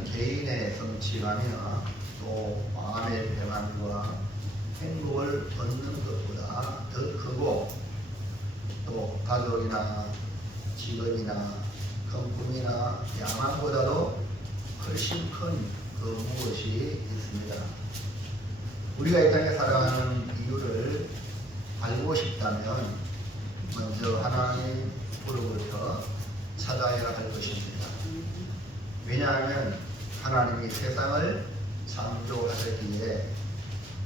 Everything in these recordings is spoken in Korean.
우리는 개인의 성취감이나 또 마음의 평안과 행복을 얻는 것보다 더 크고 또 가족이나 직업이나 건품이나 야망보다도 훨씬 큰 그 무엇이 있습니다. 우리가 이 땅에 살아가는 이유를 알고 싶다면 먼저 하나님으로부터 찾아야 할 것입니다. 왜냐하면 하나님이 세상을 창조하셨기에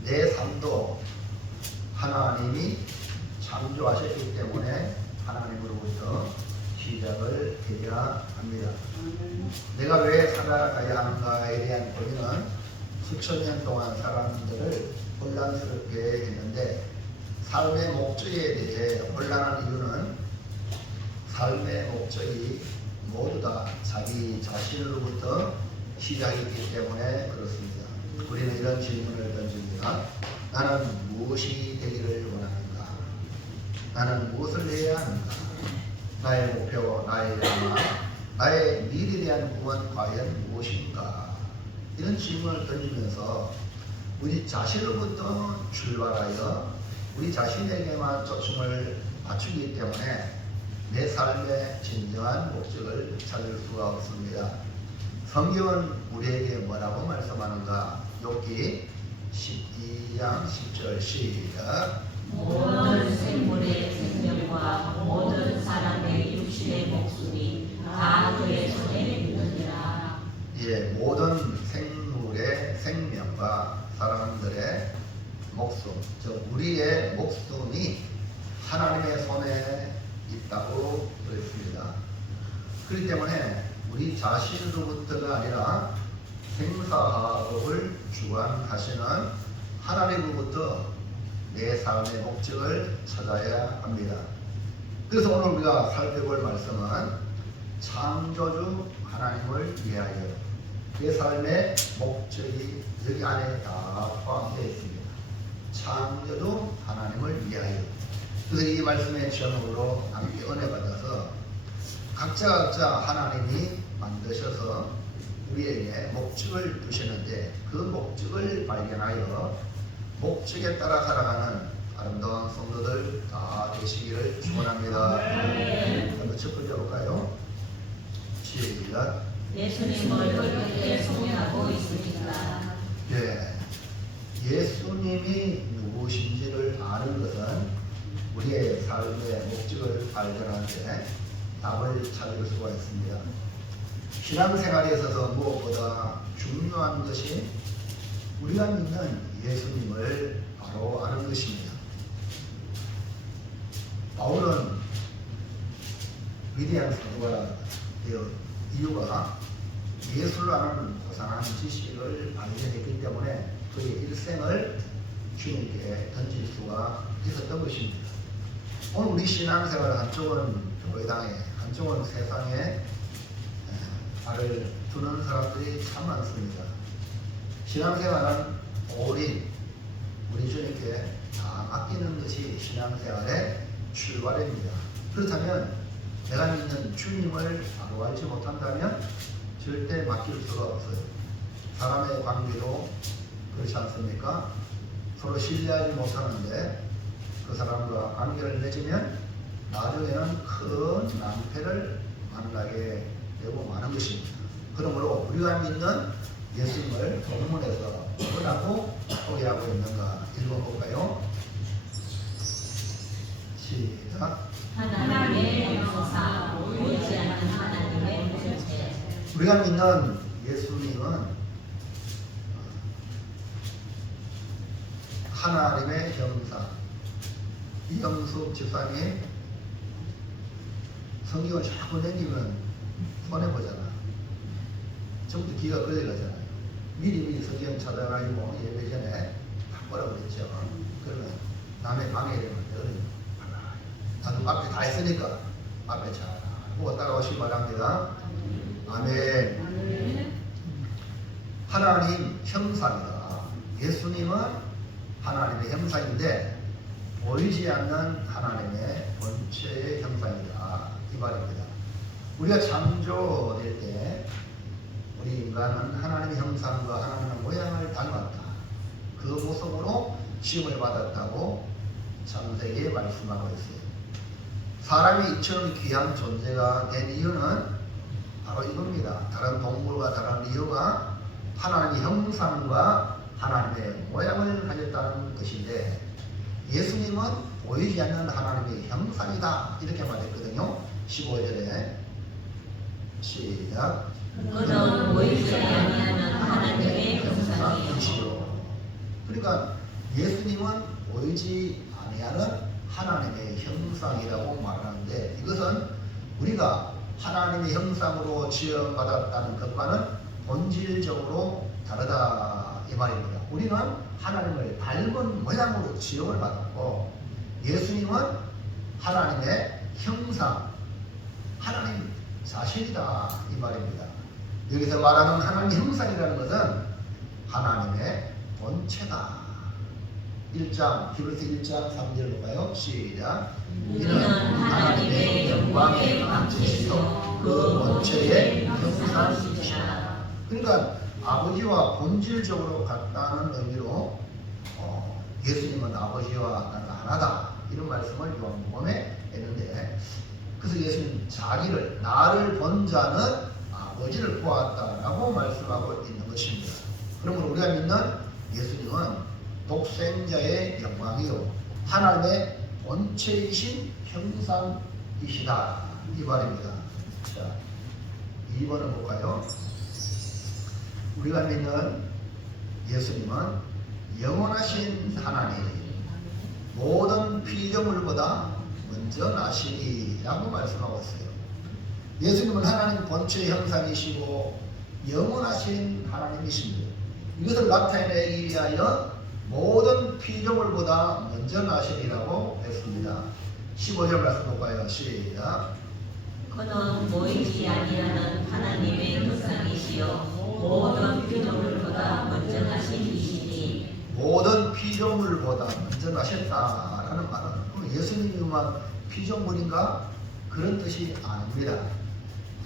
내 삶도 하나님이 창조하셨기 때문에 하나님으로부터 시작을 해야 합니다. 내가 왜 살아가야 하는가에 대한 고민은 수천 년 동안 사람들을 혼란스럽게 했는데 삶의 목적에 대해 혼란한 이유는 삶의 목적이 모두 다 자기 자신으로부터 시작했기 때문에 그렇습니다. 우리는 이런 질문을 던집니다. 나는 무엇이 되기를 원하는가? 나는 무엇을 해야 하는가? 나의 목표, 나의 야망, 나의 미래에 대한 꿈은 과연 무엇인가? 이런 질문을 던지면서 우리 자신으로부터 출발하여 우리 자신에게만 초점을 맞추기 때문에 내 삶의 진정한 목적을 찾을 수가 없습니다. 성경은 우리에게 뭐라고 말씀하는가? 욥기 12장 10절 시작. 모든 생물의 생명과 모든 사람의 육신의 목숨이 다 그의 손에 있느니라. 예, 모든 생물의 생명과 사람들의 목숨, 즉 우리의 목숨이 하나님의 손에 있다고 그랬습니다. 그렇기 때문에 우리 자신으로부터가 아니라 생사학을 주관하시는 하나님으로부터 내 삶의 목적을 찾아야 합니다. 그래서 오늘 우리가 살펴볼 말씀은 창조주 하나님을 위하여 내 삶의 목적이 여기 안에 다 포함되어 있습니다. 창조주 하나님을 위하여. 그래서 이 말씀의 제목으로 함께 은혜 받아서 각자 하나님이 만드셔서 우리에게 목적을 두시는데 그 목적을 발견하여 목적에 따라 살아가는 아름다운 성도들 다 되시기를 축원합니다. 한번 첫 번째 볼까요? 시작. 예수님을 어떻게 소개하고 있습니까? 예, 예수님이 누구신지를 아는 것은 우리의 삶의 목적을 발견할 때 답을 찾을 수가 있습니다. 신앙생활에 있어서 무엇보다 중요한 것이 우리가 믿는 예수님을 바로 아는 것입니다. 바울은 위대한 사도가 되어 이유가 예수를 아는 고상한 지식을 발견했기 때문에 그의 일생을 주님께 던질 수가 있었던 것입니다. 오늘 우리 신앙생활 한쪽은 교회당에 한쪽은 세상에 발을 두는 사람들이 참 많습니다. 신앙생활은 오직 우리 주님께 다 맡기는 것이 신앙생활의 출발입니다. 그렇다면 내가 믿는 주님을 바로 알지 못한다면 절대 맡길 수가 없어요. 사람의 관계도 그렇지 않습니까? 서로 신뢰하지 못하는데 그 사람과 관계를 맺으면 나중에는 큰 낭패를 만나게 되고 마는 것입니다. 그러므로 우리가 믿는 예수님을 본문에서 뭐라고 소개하고 있는가 읽어볼까요? 시작. 하나님의 영사, 보이지 않는 하나님의 본체. 우리가 믿는 예수님은 하나님의 형상. 이영숙 집사님 성경을 자꾸 넘기면 손해보잖아. 전부터 귀가 걸려가잖아요. 미리 성경 찾아가지고 예배 전에 바꾸라고 그랬죠. 그러면 남의 방해되면 어려워요. 나도 앞에 다 했으니까 앞에 잘 보고 따라오시기 바랍니다. 아멘. 하나님 형상이다. 예수님은 하나님의 형상인데 보이지 않는 하나님의 본체의 형상이다. 이 말입니다. 우리가 창조될 때 우리 인간은 하나님의 형상과 하나님의 모양을 닮았다. 그 모습으로 시험을 받았다고 창세기에 말씀하고 있어요. 사람이 이처럼 귀한 존재가 된 이유는 바로 이겁니다. 다른 동물과 다른 이유가 하나님의 형상과 하나님의 모양을 가졌다는 것인데, 예수님은 보이지 않는 하나님의 형상이다 이렇게 말했거든요. 15절에 시작. 그는 보이지 아니하는 하나님의 형상이시요. 그러니까 예수님은 보이지 아니하는 하나님의 형상이라고 말하는데, 이것은 우리가 하나님의 형상으로 지음받았다는 것과는 본질적으로 다르다 이 말입니다. 우리는 하나님을 닮은 모양으로 지음을 받았고, 예수님은 하나님의 형상, 하나님 자신이다 이 말입니다. 여기서 말하는 하나님의 형상이라는 것은 하나님의 본체다. 1장, 히브리서 1장 3절 볼까요? 시작. 이는 하나님의 영광의 광채시요 그 본체의 형상이시라. 그러니까 아버지와 본질적으로 같다는 의미로 예수님은 아버지와 나는 하나다 이런 말씀을 요한복음에 했는데, 그래서 예수님 자기를 나를 본 자는 아버지를 보았다라고 말씀하고 있는 것입니다. 그러므로 우리가 믿는 예수님은 독생자의 영광이요 하나님의 본체이신 형상이시다 이 말입니다. 자, 2번을 볼까요? 우리가 믿는 예수님은 영원하신 하나님, 모든 피조물보다 먼저 나시리라고 말씀하고 있어요. 예수님은 하나님 본체의 형상이시고 영원하신 하나님이십니다. 이것을 나타내기 위하여 모든 피조물보다 먼저 나시리라고 했습니다. 15절 말씀 볼까요? 시작. 그는 보이지 아니하는 하나님의 형상이시요 모든 피조물보다 먼저 나신 이시니. 모든 피조물보다 먼저 나셨다라는 말은 예수님만 피조물인가? 그런 뜻이 아닙니다.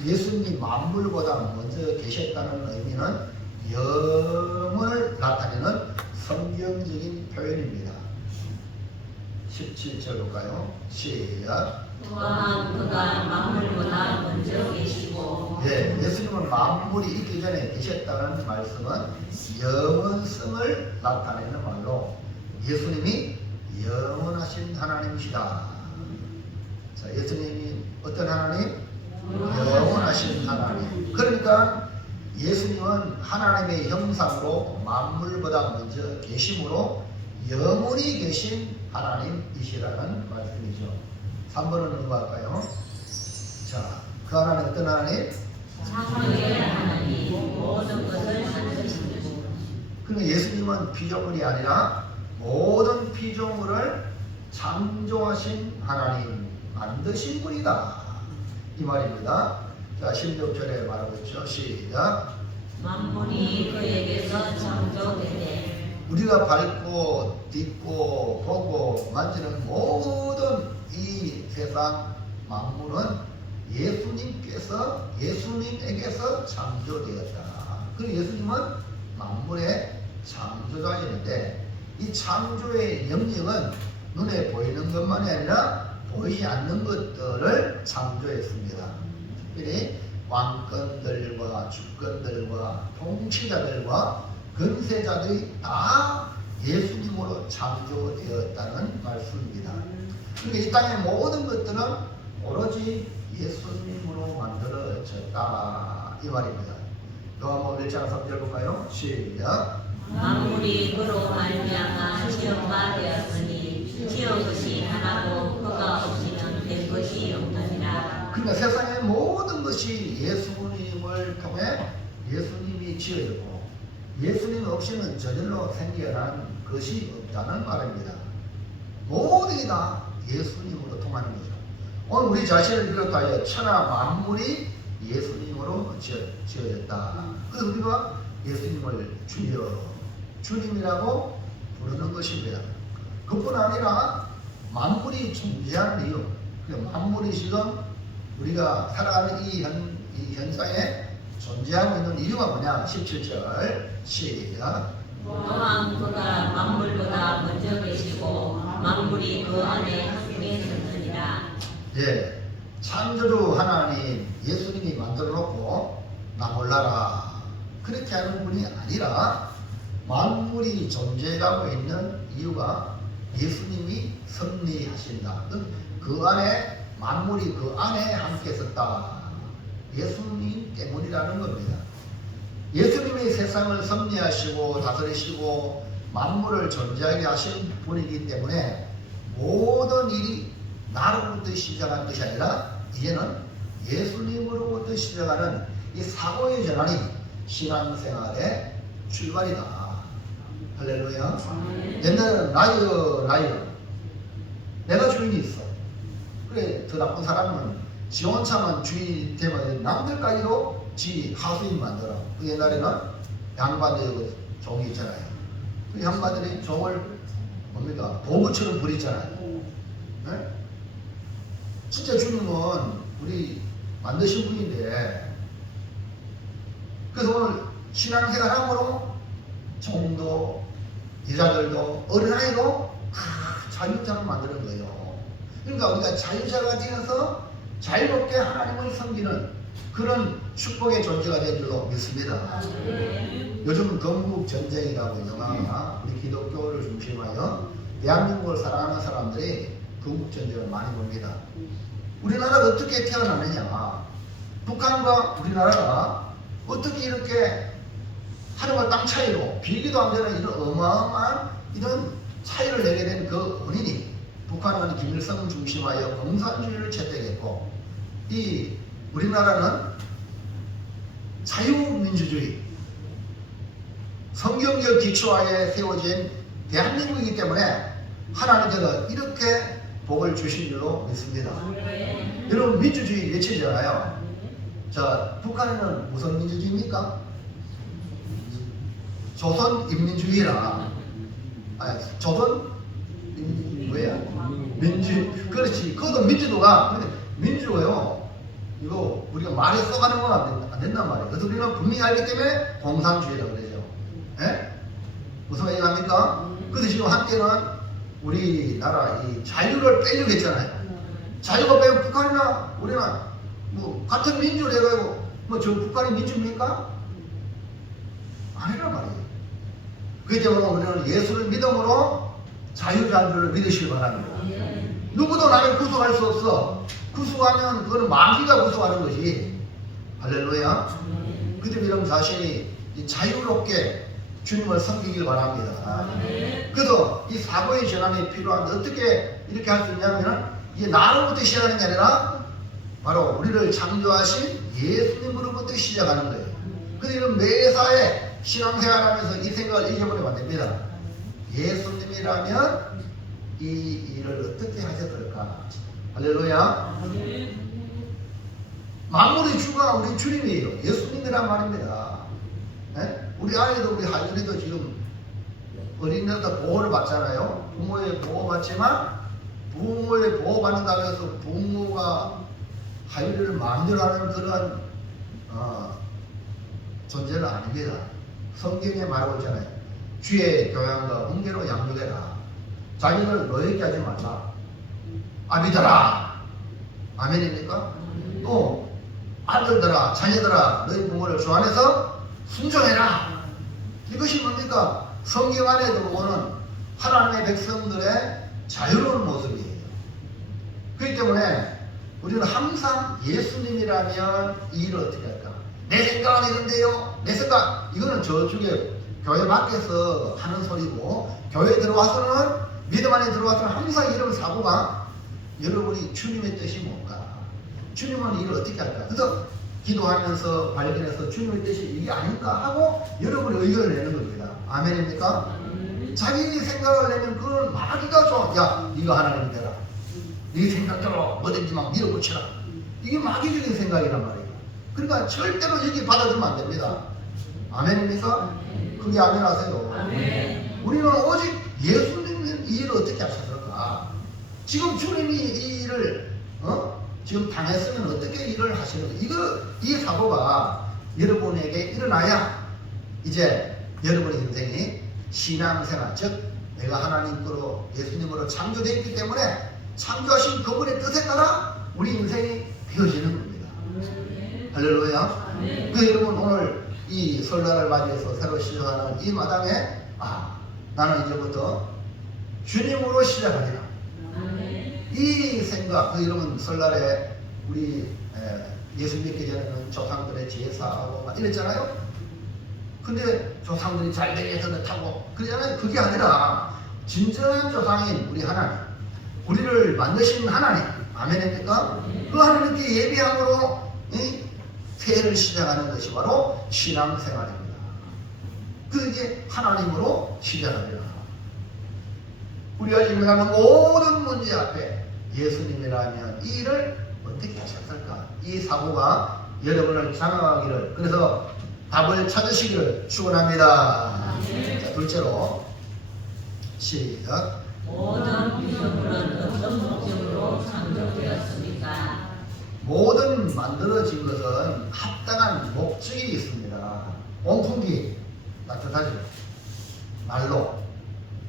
예수님이 만물보다 먼저 계셨다는 의미는 영을 나타내는 성경적인 표현입니다. 17절 볼까요? 시작. 또한 그가 만물보다 먼저 계시고. 네, 예수님은 만물이 있기 전에 계셨다는 말씀은 영원성을 나타내는 말로 예수님이 영원하신 하나님이시다. 자, 예수님이 어떤 하나님? 영원하신 하나님. 그러니까 예수님은 하나님의 형상으로 만물보다 먼저 계심으로 영원히 계신 하나님이시라는 말씀이죠. 3번은 누가 할까요? 자, 그 하나님 어떤 하나님? 창조의 하나님, 모든 것을 만드시고. 그러니까 예수님은 피조물이 아니라 모든 피조물을 창조하신 하나님, 만드신 분이다 이 말입니다. 자, 16절에 말하고 있죠. 시작. 만물이 그에게서 창조되되. 우리가 밟고 딛고 보고 만지는 모든 이 세상 만물은 예수님에게서 창조되었다. 그리고 예수님은 만물의 창조자이는데, 이 창조의 영역은 눈에 보이는 것만이 아니라 보이지 않는 것들을 창조했습니다. 특별히 왕권들과 주권들과 통치자들과 권세자들이 다 예수님으로 창조되었다는 말씀입니다. 그러니까 이 땅의 모든 것들은 오로지 예수님으로 만들어졌다 이 말입니다. 요한복음 1장 3절 볼까요? 시작. 만물이 그로 말미암아 지음바 되었으니 지은 것이 하나도 그가 없이는 된 것이 없느니라. 그러니까 세상의 모든 것이 예수님을 통해 예수님이 지어졌고, 예수님 없이는 저절로 생겨난 것이 없다는 말입니다. 모든 게 다 예수님으로 통하는 거죠. 오늘 우리 자신을 비롯하여 천하 만물이 예수님으로 지어졌다. 그래서 우리가 예수님을 주님이라고 부르는 것입니다. 그뿐 아니라 만물이 존재하는 이유, 만물이 지금 우리가 살아가는 이 현상에 존재하고 있는 이유가 뭐냐? 17절 시작. 또한 그가 만물보다 먼저 계시고 만물이 그 안에 함께 섰느니라. 예, 창조주 하나님 예수님이 만들어 놓고 나 몰라라 그렇게 하는 분이 아니라 만물이 존재하고 있는 이유가 예수님이 섭리하신다. 그 안에 만물이 그 안에 함께 섰다. 예수님 때문이라는 겁니다. 예수님이 세상을 섭리하시고 다스리시고 만물을 존재하게 하신 분이기 때문에 모든 일이 나로부터 시작한 것이 아니라 이제는 예수님으로부터 시작하는 이 사고의 전환이 신앙생활의 출발이다. 할렐루야. 옛날에는 나이어 내가 주인이 있어. 그래, 더 나쁜 사람은 지 혼자만 주인이 되면 남들까지도 지 하수인 만들어. 그 옛날에는 양반들 종이 있잖아요. 그 양반들이 종을 뭡니까? 도구처럼 부리잖아요. 네? 진짜 주님은 우리 만드신 분인데, 그래서 오늘 신앙생활함으로 종도 여자들도 어린아이도 다 자유자로 만드는 거예요. 그러니까 우리가 자유자가 되어서 자유롭게 하나님을 섬기는 그런 축복의 존재가 된 줄로 믿습니다. 요즘 건국전쟁이라고 영화가 우리 기독교를 중심하여 대한민국을 사랑하는 사람들이 건국전쟁을 많이 봅니다. 우리나라가 어떻게 태어나느냐, 북한과 우리나라가 어떻게 이렇게 하늘과 땅 차이로 비교도 안 되는 이런 어마어마한 이런 차이를 내게 된 그 원인이, 북한은 김일성 중심하여 공산주의를 채택했고 이 우리나라는 자유민주주의 성경적 기초하에 세워진 대한민국이기 때문에 하나님께서 이렇게 복을 주신 줄로 믿습니다. 여러분 민주주의 외치잖아요. 자, 북한에는 무슨 민주주의입니까? 조선인민주의라. 아니, 조선 뭐야? 민주. 그렇지. 그것도 민주도가, 근데 민주도요, 이거 우리가 말에 써가는 건 안 된단 말이에요. 그래서 우리는 분명히 알기 때문에 공산주의라고 그러죠. 예? 무슨 얘기합니까? 그래서 지금 한때는 우리나라 이 자유를 빼려고 했잖아요. 자유가 빼면 북한이나 우리나 뭐 같은 민주를 해가지고 뭐 저 북한이 민주입니까? 아니란 말이에요. 그렇기 때문에 우리는 예수를 믿음으로 자유자인 줄을 믿으시기 바랍니다. 누구도 나를 구속할 수 없어. 구속하면 그거는 마귀가 구속하는 것이. 할렐루야. 그때 여러분 자신이 자유롭게 주님을 섬기길 바랍니다. 그래서 이 사고의 전환이 필요한데 어떻게 이렇게 할 수 있냐면 이게 나로부터 시작하는 게 아니라 바로 우리를 창조하신 예수님으로부터 시작하는 거예요. 그래서 이런 매사에 신앙생활하면서 이 생각을 잊어버리면 안 됩니다. 예수님이라면 이 일을 어떻게 하셨을까? 할렐루야. 만물의 주가 우리 주님이에요. 예수님이란 말입니다. 네? 우리 아이도 우리 할머니도 지금 어린애들 보호를 받잖아요. 부모의 보호받지만 부모의 보호받는다고 해서 부모가 하율이를 마음대로 하는 그런 존재는 아닙니다. 성경에 말하고 있잖아요. 주의 교양과 훈계로 양육해라. 자기를 너에게 하지 말라. 아비들아. 아멘입니까? 또 아들들아, 자녀들아, 너희 부모를 주 안에서 순종해라. 이것이 뭡니까? 성경 안에 들어오는 하나님의 백성들의 자유로운 모습이에요. 그렇기 때문에 우리는 항상 예수님이라면 이 일을 어떻게 할까? 내 생각은 이런데요. 내 생각, 이거는 저쪽에 교회 밖에서 하는 소리고, 교회에 들어와서는, 믿음 안에 들어와서는 항상 이런 사고가, 여러분이 주님의 뜻이 뭔가, 주님은 이걸 어떻게 할까? 그래서 기도하면서 발견해서 주님의 뜻이 이게 아닌가 하고 여러분의 의견을 내는 겁니다. 아멘입니까? 자기 생각을 내면 그건 마귀가 줘. 야, 이거 하나님 되라. 네 생각대로 뭐든지 막 밀어붙여라. 이게 마귀적인 생각이란 말이에요. 그러니까 절대로 여기 받아주면 안 됩니다. 아멘입니까? 그게 아멘 하세요. 아멘. 우리는 오직 예수님이 이 일을 어떻게 하셨을까? 지금 주님이 이 일을 지금 당했으면 어떻게 일을 하시는 거예요? 이 사고가 여러분에게 일어나야 이제 여러분의 인생이 신앙생활, 즉 내가 하나님께로 예수님으로 창조되어 있기 때문에 창조하신 그분의 뜻에 따라 우리 인생이 되어지는 겁니다. 할렐루야. 그 여러분 오늘 이 설날을 맞이해서 새로 시작하는 이 마당에 나는 이제부터 주님으로 시작하리라. 이 생각, 그 여러분 설날에 우리 예수 믿기 전에는 조상들의 제사하고 막 이랬잖아요. 근데 조상들이 잘 되게 타고 그러잖아요. 그게 아니라 진정한 조상인 우리 하나님, 우리를 만드신 하나님, 아멘입니까? 그 하나님께 예비함으로 새해를 시작하는 것이 바로 신앙생활입니다. 그 이제 하나님으로 시작하리라. 우리가 일어나는 모든 문제 앞에 예수님이라면 이 일을 어떻게 하셨을까? 이 사고가 여러분을 장악하기를, 그래서 답을 찾으시기를 축원합니다. 자, 둘째로 시작. 모든 피조물은 어떤 목적으로 창조되었습니까? 모든 만들어진 것은 합당한 목적이 있습니다. 온풍기 따뜻하죠. 말로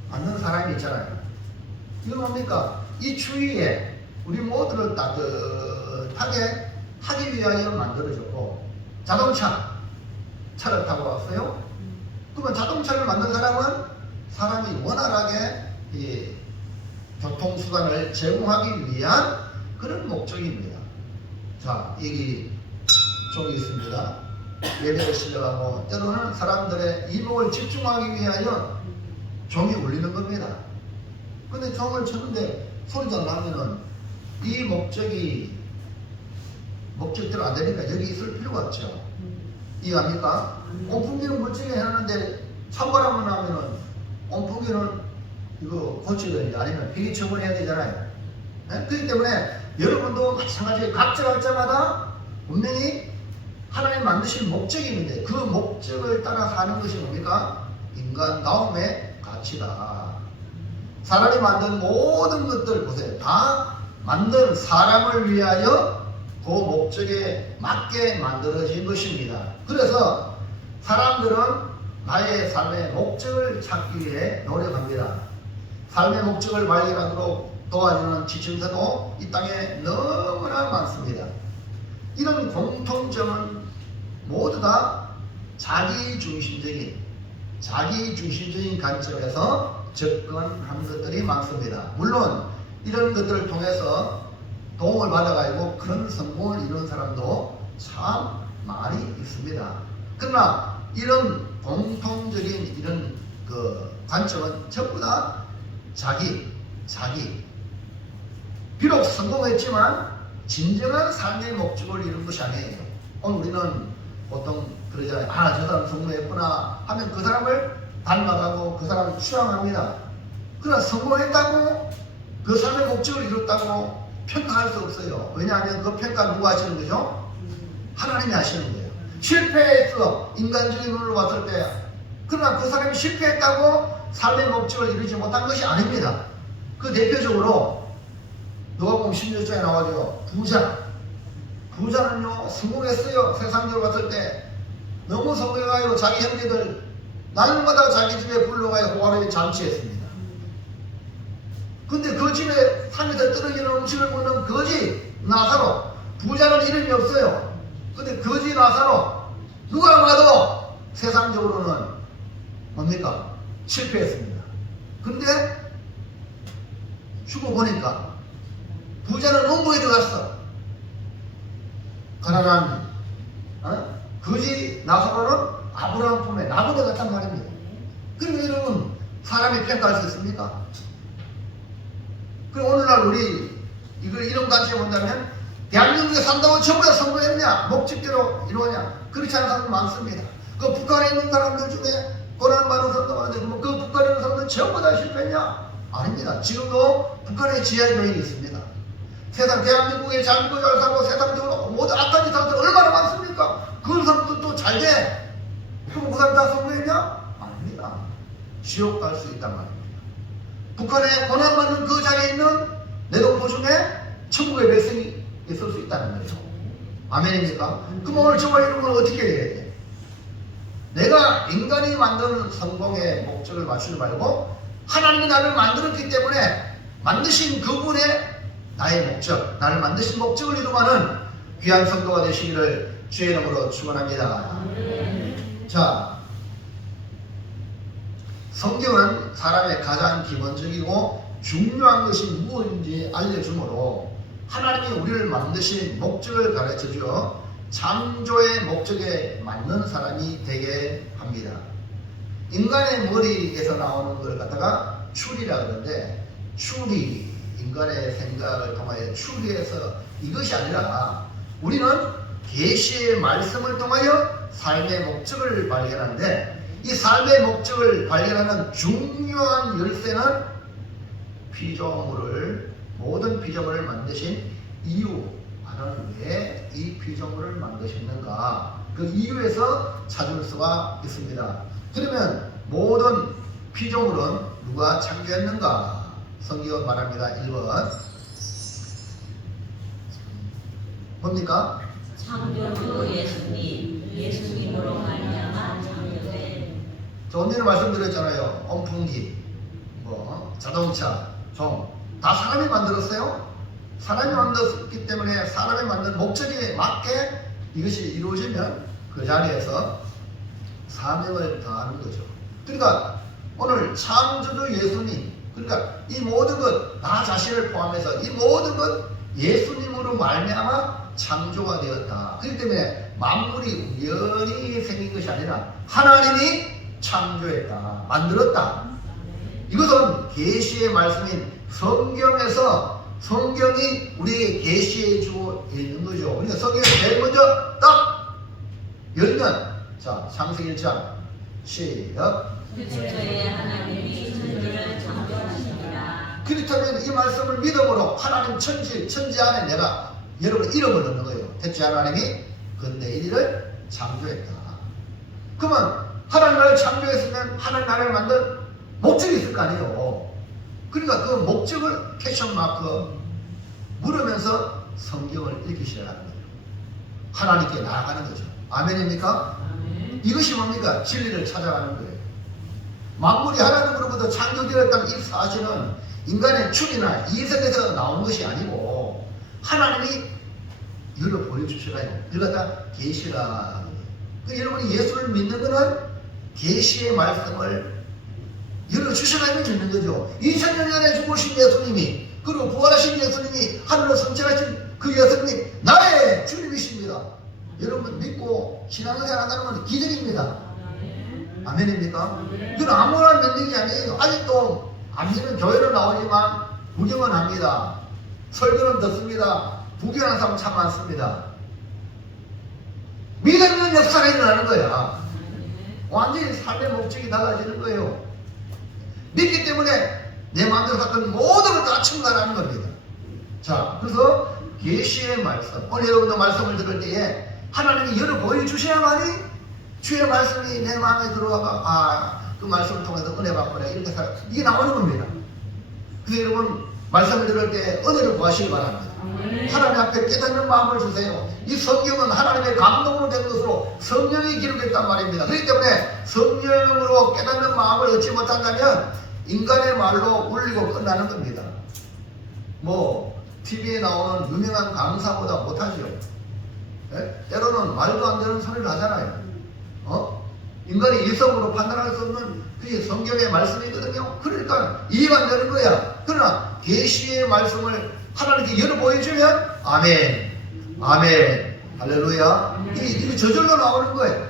만든 사람이 있잖아요. 이건 뭡니까? 이 추위에 우리 모두를 따뜻하게 하기 위하여 만들어졌고, 차를 타고 왔어요. 그러면 자동차를 만든 사람은 사람이 원활하게 이 교통수단을 제공하기 위한 그런 목적입니다. 자, 여기 종이 있습니다. 예배를 시작하고 때로는 사람들의 이목을 집중하기 위하여 종이 울리는 겁니다. 근데 종을 쳤는데 소리가 나면은 이 목적대로 안 되니까 여기 있을 필요가 없죠. 이해합니까? 온풍기는 멀쩡히 해놨는데 찬바람을 나면은 온풍기는 이거 고쳐야 되지, 아니면 폐기 처분해야 되잖아요. 네? 그렇기 때문에 여러분도 마찬가지로 각자마다 분명히 하나님 만드신 목적이 있는데 그 목적을 따라 사는 것이 뭡니까? 인간다움의 가치다. 사람이 만든 모든 것들 보세요. 다 만든 사람을 위하여 그 목적에 맞게 만들어진 것입니다. 그래서 사람들은 나의 삶의 목적을 찾기 위해 노력합니다. 삶의 목적을 발견하도록 도와주는 지침서도 이 땅에 너무나 많습니다. 이런 공통점은 모두 다 자기중심적인 관점에서 접근하는 것들이 많습니다. 물론 이런 것들을 통해서 도움을 받아가지고 그런 성공을 이룬 사람도 참 많이 있습니다. 그러나 이런 공통적인 이런 그 관점은 전부 다 자기. 비록 성공했지만 진정한 삶의 목적을 이룬 것이 아니에요. 오늘 우리는 보통 그러잖아요. 저 사람 성공했구나 하면 그 사람을 닮아가고 그 사람을 추앙합니다. 그러나 성공했다고 그 삶의 목적을 이뤘다고 평가할 수 없어요. 왜냐하면 그 평가 누가 하시는 거죠? 하나님이 하시는 거예요. 실패했어, 인간적인 눈으로 봤을 때. 그러나 그 사람이 실패했다고 삶의 목적을 이루지 못한 것이 아닙니다. 그 대표적으로 누가복음 16장에 나와가지고 부자는요 성공했어요. 세상적으로 봤을 때 너무 성공해가지고 자기 형제들 날마다 자기 집에 불러가서 호화롭게 잔치했습니다. 근데 그 집에 산에서 떨어지는 음식을 먹는 거지 나사로, 부자는 이름이 없어요. 근데 거지 나사로 누가 봐도 세상적으로는 뭡니까? 실패했습니다. 근데 죽어보니까 부자는 음부에 들어갔어. 가난한 거지 나사로는 아브라함 품에 나무에 갔단 말입니다. 그러면 여러분 사람이 평가할 수 있습니까? 그럼 오늘날 우리 이런 관점에 본다면 대한민국에 산다고 전부 다 성공했냐? 목적대로 이루었냐? 그렇지 않은 사람들 많습니다. 그 북한에 있는 사람들 중에 고난받은 사람도 많은데 그 북한에 있는 사람들 전부 다 실패했냐? 아닙니다. 지금도 북한에 지하 교인이 있습니다. 세상 대한민국에 잘 먹고 잘 살고 세상적으로 모두 악한 짓 하는 사람들 얼마나 많습니까? 그 사람들도 잘 돼. 그럼 그 사람 다 성공했냐? 아닙니다. 지옥 갈 수 있단 말입니다. 북한에 고난받는 그 자리에 있는 내동포 중에 천국의 백성이 있을 수 있다는 거죠. 아멘입니까? 그럼 오늘 저와 여러분은 어떻게 해야 돼? 내가 인간이 만든 성공의 목적을 맞추지 말고 하나님이 나를 만들었기 때문에 만드신 그분의 나의 목적, 나를 만드신 목적을 이루가는 귀한 성도가 되시기를 주의 이름으로 축원합니다. 자, 성경은 사람의 가장 기본적이고 중요한 것이 무엇인지 알려주므로 하나님이 우리를 만드신 목적을 가르쳐주어 창조의 목적에 맞는 사람이 되게 합니다. 인간의 머리에서 나오는 걸 갖다가 추리라 그러는데, 추리, 인간의 생각을 통하여 추리해서 이것이 아니라 우리는 계시의 말씀을 통하여 삶의 목적을 발견하는데, 이 삶의 목적을 발견하는 중요한 열쇠는 피조물을, 모든 피조물을 만드신 이유, 하나는 왜 이 피조물을 만드셨는가, 그 이유에서 찾을 수가 있습니다. 그러면 모든 피조물은 누가 창조했는가? 성경은 말합니다. 1번 뭡니까? 창조주 예수님, 예수님으로 말미암아 창조된. 저 전에 말씀드렸잖아요. 온풍기, 자동차, 종, 다 사람이 만들었어요. 사람이 만들었기 때문에 사람이 만든 목적에 맞게 이것이 이루어지면 그 자리에서 사명을 다하는 거죠. 그러니까 오늘 창조주 예수님, 그러니까 이 모든 것, 나 자신을 포함해서 이 모든 것 예수님으로 말미암아 창조가 되었다. 그렇기 때문에 만물이 우연히 생긴 것이 아니라 하나님이 창조했다, 만들었다. 이것은 계시의 말씀인 성경에서, 성경이 우리에게 계시해 주고 있는 거죠. 그러니까 성경을 제일 먼저 딱 열면, 자, 창세기 1장 시작. 그때에 하나님이 천지를 창조하시니라. 그렇다면 이 말씀을 믿음으로 하나님 천지 안에 내가 여러분 이름을 넣는 거예요. 대체 하나님이 근대 일을 창조했다. 그러면 하나님 나를 창조했으면 하나님 나를 만든 목적이 있을 거 아니에요. 그러니까 그 목적을 캐션 마크 물으면서 성경을 읽기 시작하는 거예요. 하나님께 나아가는 거죠. 아멘입니까? 아멘. 이것이 뭡니까? 진리를 찾아가는 거예요. 만물이 하나님으로부터 창조되었다는 이 사실은 인간의 추리나 이성에서 나온 것이 아니고 하나님이 열어 보여주셔가지고 이걸 갖다 계시라. 여러분이 예수를 믿는 것은 계시의 말씀을 열어주셔가지고 믿는 거죠. 2000년 전에 죽으신 예수님이, 그리고 부활하신 예수님이, 하늘로 승천하신 그 예수님이 나의 주님이십니다. 여러분 믿고 신앙생활 한다는 건 기적입니다. 아멘입니까? 그건 아무나 믿는 게 아니에요. 아직도 안 믿는 교회는 나오지만 구경은 합니다. 설교는 듣습니다. 구경하는 사람 참 많습니다. 믿음은 역사가 일어나는 거야. 완전히 삶의 목적이 달라지는 거예요. 믿기 때문에 내 마음대로 갔던 모든 걸 다 첨가하는 겁니다. 자, 그래서 계시의 말씀, 오늘 여러분도 말씀을 들을 때에 하나님이 열어 보여주셔야만이 주의 말씀이 내 마음에 들어와가 그 말씀을 통해서 은혜 받거나 이렇게 살아, 이게 나오는 겁니다. 그래서 여러분 말씀을 들을 때 은혜를 구하시기 바랍니다. 하나님 앞에 깨닫는 마음을 주세요. 이 성경은 하나님의 감동으로 된 것으로 성령이 기록했단 말입니다. 그렇기 때문에 성령으로 깨닫는 마음을 얻지 못한다면 인간의 말로 울리고 끝나는 겁니다. TV에 나오는 유명한 강사보다 못하죠. 때로는 말도 안 되는 소리를 하잖아요. 인간이 이성으로 판단할 수 없는 그게 성경의 말씀이거든요. 그러니까 이해가 안 되는 거야. 그러나 계시의 말씀을 하나님께 열어 보여주면 아멘, 아멘, 할렐루야. 이게 저절로 나오는 거예요.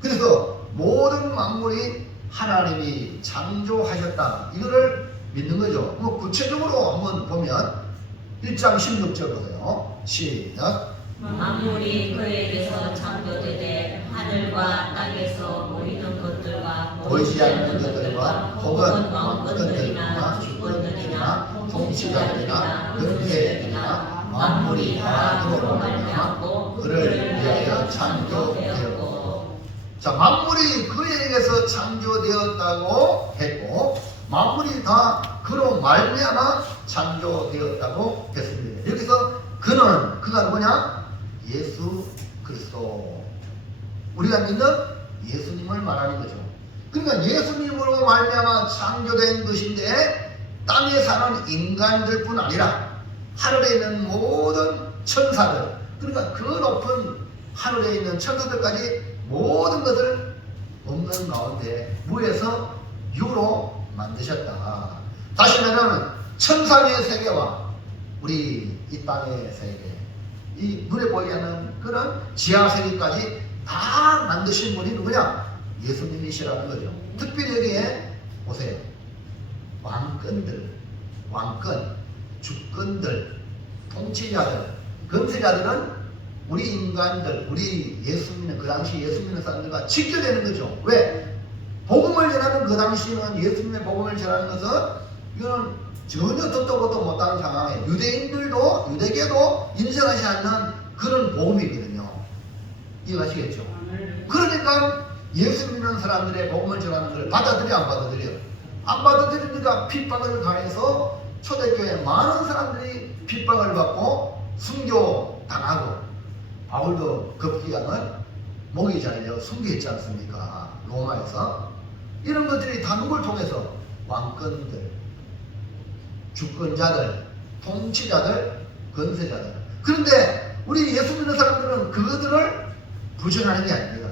그래서 모든 만물이 하나님이 창조하셨다, 이거를 믿는 거죠. 구체적으로 한번 보면 1장 16절 보세요. 시작. 만물이 그에게서 창조되되 하늘과 땅에서 보이는 것들과 보이지 않는 것들과 혹은 왕권들이나 주권들이나 통치자들이나 권세들이나 만물이 다 그로 말미암고 그를 위하여 창조되었고. 자, 만물이 그에게서 창조되었다고 했고 만물이 다 그로 말미암아 창조되었다고 했습니다. 여기서 그가 누구냐? 예수 그리스도, 우리가 믿는 예수님을 말하는 거죠. 그러니까 예수님으로 말미암아 창조된 것인데 땅에 사는 인간들뿐 아니라 하늘에 있는 모든 천사들, 그러니까 그 높은 하늘에 있는 천사들까지 모든 것을 없는 가운데 무에서 유로 만드셨다. 다시 말하면 천상의 세계와 우리 이 땅의 세계, 이 눈에 보이지 않는 그런 지하 세계까지 다 만드신 분이 누구냐? 예수님이시라는 거죠. 특별히 여기에 보세요. 왕권들, 왕권, 주권들, 통치자들, 권세자들은 우리 인간들, 우리 예수 믿는, 그 당시 예수 믿는 사람들과 직결되는 거죠. 왜? 복음을 전하는 그 당시는, 예수님의 복음을 전하는 것은 이거는 전혀 듣도 보도 못하는 상황에 유대인들도, 유대계도 인정하지 않는 그런 복음이거든요. 이해가시겠죠? 그러니까 예수 믿는 사람들의 복음을 전하는 걸 받아들여, 안 받아들여? 안 받아들이니까 핍박을 당해서 초대교회 많은 사람들이 핍박을 받고 순교 당하고, 바울도 급기야는 목이 잘려 순교했지 않습니까? 로마에서. 이런 것들이 다 누굴 통해서? 왕권들, 주권자들, 통치자들, 권세자들. 그런데 우리 예수 믿는 사람들은 그들을 부정하는 게 아닙니다.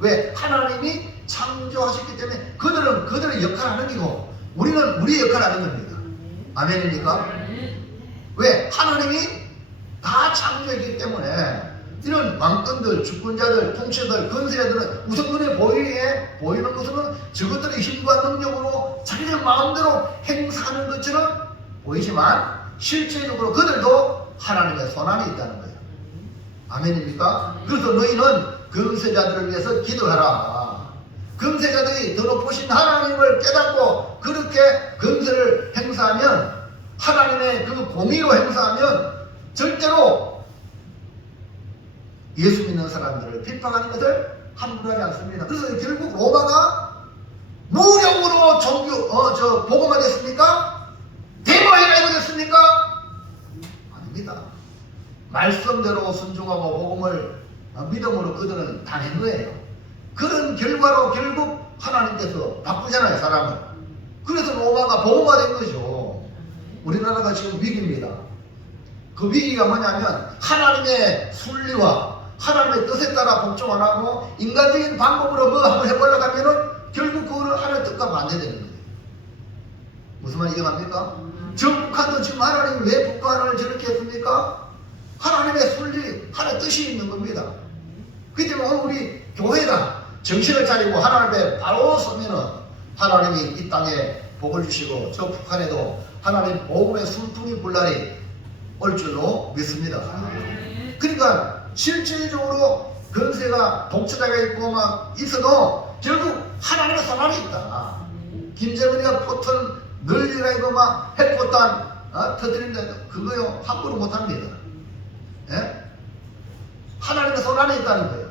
왜? 하나님이 창조하셨기 때문에 그들은 그들의 역할을 하는 거고 우리는 우리의 역할을 하는 겁니다. 아멘입니까? 왜? 하나님이 다 창조했기 때문에 이런 왕권들, 주권자들, 통치자들, 권세자들은 우선 눈에 보이는 것은 저것들의 힘과 능력으로 자기들 마음대로 행사하는 것처럼 보이지만 실제적으로 그들도 하나님의 손안에 있다는 거예요. 아멘입니까? 그래서 너희는 권세자들을 위해서 기도하라. 권세자들이 더 높으신 하나님을 깨닫고 그렇게 권세를 행사하면, 하나님의 그 공의로 행사하면 절대로 예수 믿는 사람들을 핍박하는 것을 함부로 하지 않습니다. 그래서 결국 로마가 무력으로 복음화됐습니까? 데모해가 됐습니까? 아닙니다. 말씀대로 순종하고 복음을 믿음으로 그들은 당한 거예요. 그런 결과로 결국 하나님께서 바꾸잖아요, 사람을. 그래서 로마가 복음화된 거죠. 우리나라가 지금 위기입니다. 그 위기가 뭐냐면 하나님의 순리와 하나님의 뜻에 따라 복종 안 하고 인간적인 방법으로 뭐 한번 해보려고 하면은 결국 그거는 하나님의 뜻과 반대되는 거예요. 무슨 말 이해갑니까? 저 북한도 지금 하나님이 왜 북한을 저렇게 했습니까? 하나님의 순리, 하나님의 뜻이 있는 겁니다. 그렇기 때문에 오늘 우리 교회가 정신을 차리고 하나님 앞에 바로 서면은 하나님이 이 땅에 복을 주시고 저 북한에도 하나님 복음의 순풍이 불 날이 올 줄로 믿습니다. 그러니까 실질적으로 권세가 독재자가 있고 막 있어도 결국 하나님의 손안에 있다. 김정은이가 포탄 널리라 이거 막 핵포탄 터뜨린다, 그거요 함부로 못합니다. 예? 하나님의 손안에 있다는 거예요.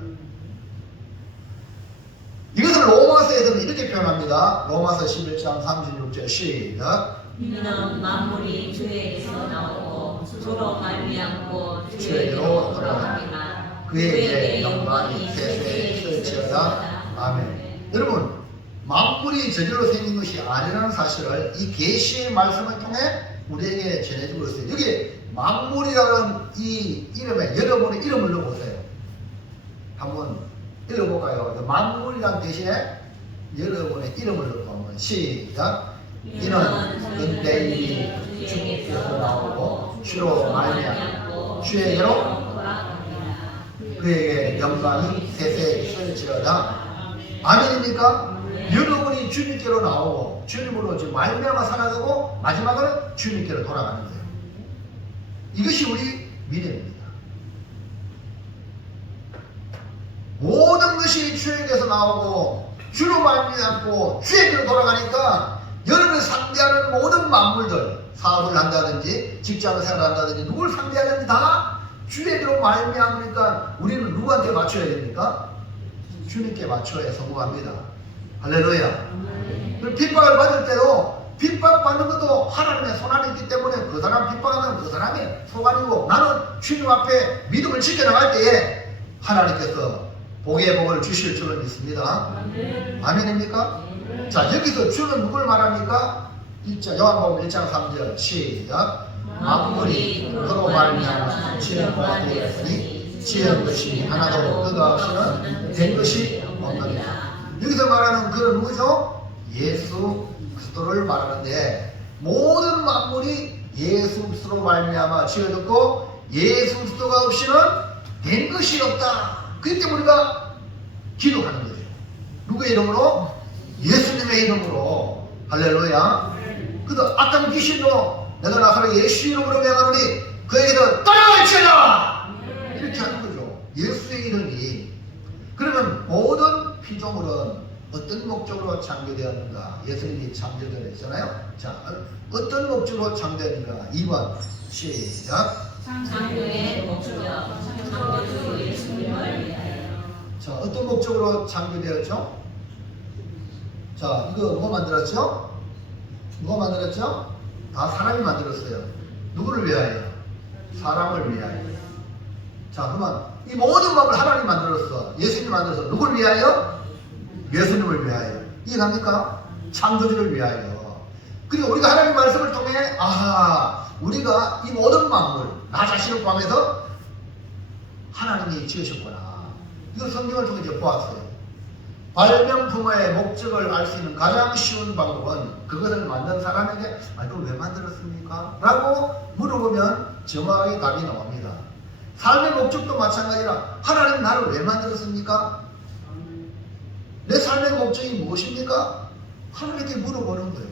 이것을 로마서에서는 이렇게 표현합니다. 로마서 11장 36절 시작. 이는 만물이 주에게서 나오고 주로 말미암고 주에게로 주에게로 돌아갑니다. 그에게 영광이 세세에 있을지어다. 아멘. 여러분, 만물이 저절로 생긴 것이 아니라는 사실을 이 계시의 말씀을 통해 우리에게 전해주고 있어요. 여기 만물이라는 이 이름에 여러분의 이름을 넣어보세요. 한번 읽어볼까요? 만물이란 대신에 여러분의 이름을 넣고 한번 시작. 이는 은혜이 주께서 나오고 주로 말미암고 주에게로 그에게 영광이 세세에 있을지어다. 아멘입니까? 여러분이 주님께로 나오고 주님으로 지금 말미암아 살아가고 마지막은 주님께로 돌아가는 거예요. 이것이 우리 미래입니다. 모든 것이 주에게서 나오고 주로 말미암고 주에게로 돌아가니까 여러분이 상대하는 모든 만물들, 사업을 한다든지 직장을 생활한다든지 누굴 상대하든지 다 주에게로 말미암으니까 우리는 누구한테 맞춰야 됩니까? 주님께 맞춰야 성공합니다. 할렐루야. 핍박을 받을 때도 핍박받는 것도 하나님의 손 안에 있기 때문에 그 사람 핍박하면 그 사람의 소관이고, 나는 주님 앞에 믿음을 지켜나갈 때에 하나님께서 복의 복을 주실 줄을 믿습니다. 아멘입니까? 자, 여기서 주는 누굴 말합니까? 요한복음 1장 3절 시작. 만물이 그로 말미암아 지은 바 되었으니 지은 것이 하나도 그가 없이는 된 것이 없느니라. 여기서 말하는 그는 누구죠? 예수 그리스도를 말하는데, 모든 만물이 예수 그리스도로 말미암아 지어졌고 예수 그리스도가 없이는 된 것이 없다. 그렇기 때문에 우리가 기도하는 거예요. 누구의 이름으로? 예수님의 이름으로. 할렐루야. 그래서 악한 귀신도 내가 나사로 예수 이름으로 명하노니 그에게도 떠나갈지어다, 이렇게 하는 거죠. 예수의 이름이. 그러면 모든 피조물은 어떤 목적으로 창조되었는가? 예수님이 창조를 했잖아요. 자, 어떤 목적으로 창조되었는가? 2번 시작. 창조의 목적, 창조주 예수님을 위하여. 자, 어떤 목적으로 창조되었죠? 자, 이거 뭐 만들었죠? 누가 만들었죠? 다 사람이 만들었어요. 누구를 위하여? 사람을 위하여. 자, 그러면 이 모든 법을 하나님이 만들었어. 예수님이 만들어서 누구를 위하여? 예수님을 위하여. 이해갑니까? 창조주를 위하여. 그리고 우리가 하나님 말씀을 통해 우리가 이 모든 만물, 나 자신을 포함해서 하나님이 지으셨구나. 이걸 성경을 통해 이제 보았어요. 발명품의 목적을 알 수 있는 가장 쉬운 방법은 그것을 만든 사람에게 그걸 왜 만들었습니까? 라고 물어보면 정확하게 답이 나옵니다. 삶의 목적도 마찬가지라, 하나님 나를 왜 만들었습니까? 내 삶의 목적이 무엇입니까? 하나님께 물어보는 거예요.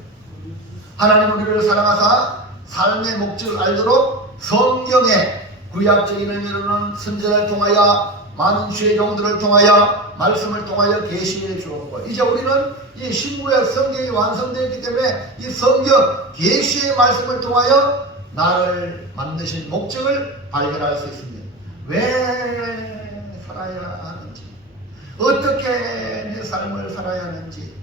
하나님 우리를 사랑하사 삶의 목적을 알도록 성경에 구약적인 의미로는 선지자를 통하여 많은 주의 종들을 통하여 말씀을 통하여 계시해 주었고, 이제 우리는 이 신구약 성경이 완성되었기 때문에 이 성경 계시의 말씀을 통하여 나를 만드신 목적을 발견할 수 있습니다. 왜 살아야 하는지, 어떻게 내 삶을 살아야 하는지,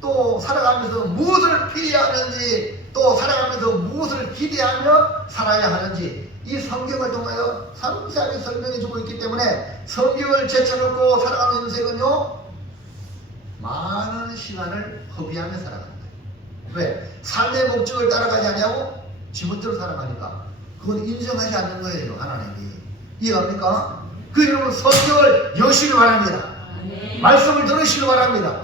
또 살아가면서 무엇을 피해야 하는지, 또 살아가면서 무엇을 기대하며 살아야 하는지, 이 성경을 통하여 상세하게 설명해 주고 있기 때문에 성경을 제쳐놓고 살아가는 인생은요, 많은 시간을 허비하며 살아가는 거예요. 왜? 삶의 목적을 따라가지 않냐고? 지멋대로 살아가니까. 그건 인정하지 않는 거예요, 하나님이. 이해갑니까? 그 여러분 성경을 여시기 바랍니다. 말씀을 들으시기 바랍니다.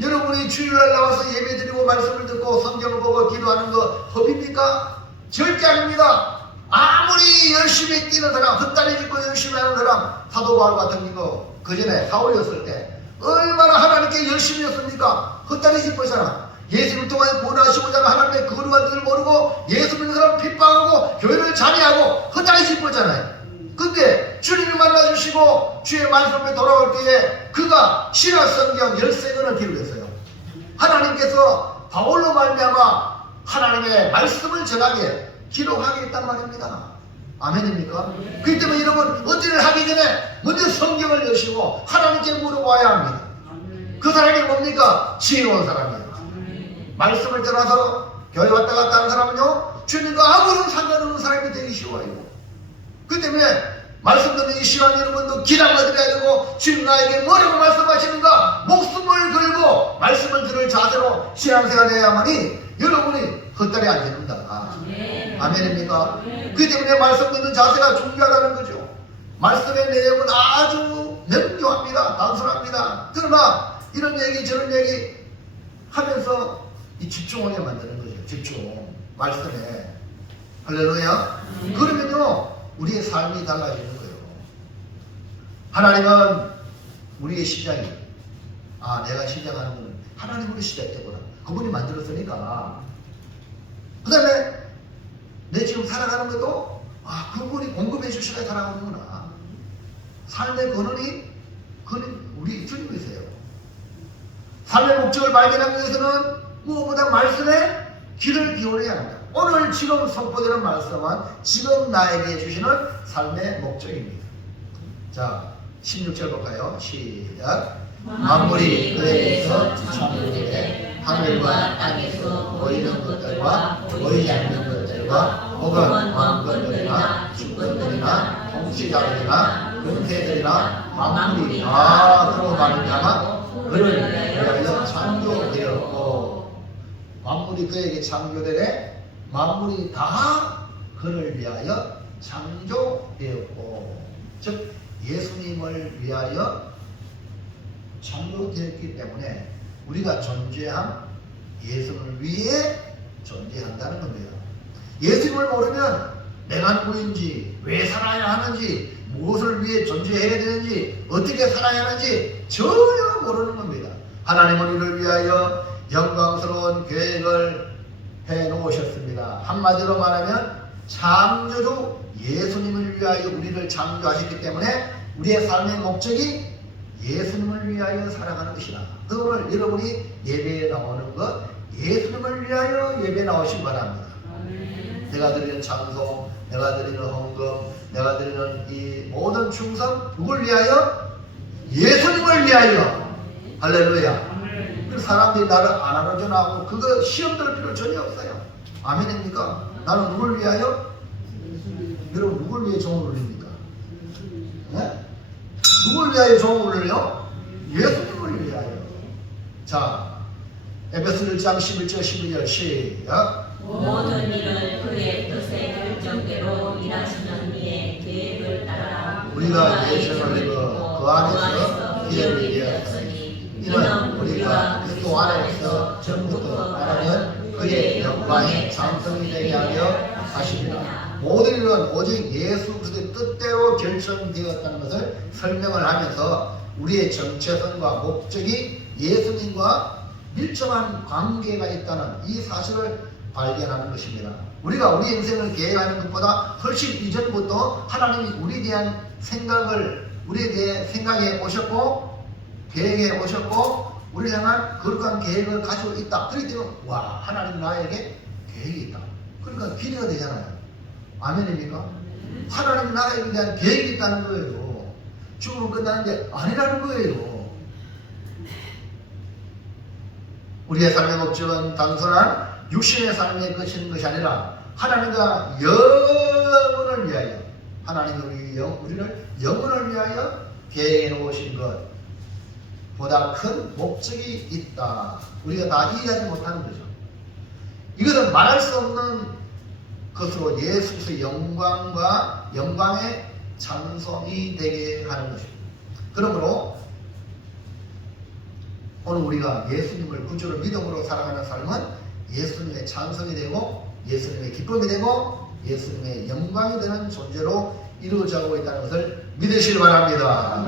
여러분이 주일날 나와서 예배드리고 말씀을 듣고 성경을 보고 기도하는 거 허비입니까? 절대 아닙니다. 아무리 열심히 뛰는 사람, 헛다리 짚고 열심히 하는 사람, 사도 바울 같은 거 그전에 사울이었을 때 얼마나 하나님께 열심히 했습니까? 헛다리 짚었잖아. 예수를 통해 구원하시고자 하는 하나님의 거룩한 뜻을 모르고 예수 믿는 사람 핍박하고 교회를 자비하고 헛다리 짚었잖아요. 근데 주님이 만나주시고 주의 말씀에 돌아올 때에 그가 신약 성경 13권을 기록했어요. 하나님께서 바울로 말미암아 하나님의 말씀을 전하게 기록하게 했단 말입니다. 아멘입니까? 그렇기 때문에 여러분 어떤 일을 하기 전에 먼저 성경을 여시고 하나님께 물어봐야 합니다. 그 사람이 뭡니까? 지혜로운 사람이에요. 말씀을 떠나서 교회 왔다 갔다 하는 사람은요, 주님과 아무런 상관없는 사람이 되기 쉬워요. 그 때문에 말씀 듣는 이 시간 여러분도 기도가 드려야 되고, 주님 나에게 뭐라고 말씀하시는가 목숨을 걸고 말씀을 들을 자세로 신앙생활 해야만이 여러분이 헛다리 안 되는다. 아멘입니까? 그 때문에 말씀 듣는 자세가 중요하다는 거죠. 말씀의 내용은 아주 명료합니다. 단순합니다. 그러나 이런 얘기 저런 얘기 하면서 이 집중하게 만드는 거죠. 집중. 말씀에. 할렐루야. 그러면요 우리의 삶이 달라지는 거예요. 하나님은 우리의 시작이, 내가 시작하는 것은 하나님으로 시작되구나. 그분이 만들었으니까. 그 다음에 내 지금 살아가는 것도 그분이 공급해 주시고 살아가는구나. 삶의 근원이 우리 주님이세요. 삶의 목적을 발견하기 위해서는 무엇보다 말씀에 귀를 기울여야 합니다. 오늘 지금 선포되는 말씀은 지금 나에게 주시는 삶의 목적입니다. 자, 16절 볼까요? 시작. 만물이 그에게서 창조되되 하늘과 땅에서 보이는 것들과 보이지 않는 것들과 혹은 왕권들이나 주권들이나 통치자들이나 권세들이나 만물이 다 그로 말미암아 그를 위하여 창조되었고 만물이 그에게 창조되되 만물이 다 그를 위하여 창조되었고 즉 예수님을 위하여 창조되었기 때문에 우리가 존재한 예수님을 위해 존재한다는 겁니다. 예수님을 모르면 내가 누구인지 왜 살아야 하는지 무엇을 위해 존재해야 되는지 어떻게 살아야 하는지 전혀 모르는 겁니다. 하나님은 이를 위하여 영광스러운 계획을 해놓으셨습니다. 한마디로 말하면 창조주 예수님을 위하여 우리를 창조하셨기 때문에 우리의 삶의 목적이 예수님을 위하여 살아가는 것이다. 오늘 여러분이 예배에 나오는 것 예수님을 위하여 예배에 나오시기 바랍니다. 내가 드리는 찬송, 내가 드리는 헌금, 내가 드리는 이 모든 충성 누굴 위하여? 예수님을 위하여. 할렐루야. 그래서 사람들이 나를 안 알아주나고 그거 시험 들 필요 전혀 없어요. 아멘입니까? 나는 누굴 위하여? 여러분 누굴 위해 종을 울립니까? 네? 누굴 위하여 종을 울려요? 예수님을 위하여. 자, 에베소 1장 11절 12절 시작. 모든 일을 그의 뜻의 결정대로 일하시는 이의 계획을 따라 우리가 예수를 믿어 그 안에서 기업이 되었으니 이는 우리가 그리스도 안에서 전부터 말하는 그의 영광의 장성이 되게 하려 하십니다. 모든 일은 오직 예수 그리스도의 뜻대로 결정되었다는 것을 설명을 하면서 우리의 정체성과 목적이 예수님과 밀접한 관계가 있다는 이 사실을 발견하는 것입니다. 우리가 우리 인생을 계획하는 것보다 훨씬 이전부터 하나님이 우리에 대한 생각을 우리에 대해 생각해 오셨고 계획해 오셨고 우리를 향한 거룩한 계획을 가지고 있다. 그렇기 때문에 와 하나님 나에게 계획이 있다. 그러니까 기대가 되잖아요. 아멘입니까? 하나님 나에 대한 계획이 있다는 거예요. 죽으면 끝나는 게 아니라는 거예요. 우리의 삶의 목적은 단순한 육신의 삶에 그치는 것이 아니라 하나님과 영혼을 위하여 하나님이 우리를 영혼을 위하여 계획해 놓으신 것보다 큰 목적이 있다. 우리가 다 이해하지 못하는 거죠. 이것은 말할 수 없는 것으로 예수 그리스도의 영광과 영광의 찬송이 되게 하는 것입니다. 그러므로 오늘 우리가 예수님을 구주로 믿음으로 살아가는 삶은 예수님의 찬송이 되고 예수님의 기쁨이 되고 예수님의 영광이 되는 존재로 이루어지고 있다는 것을 믿으시기 바랍니다.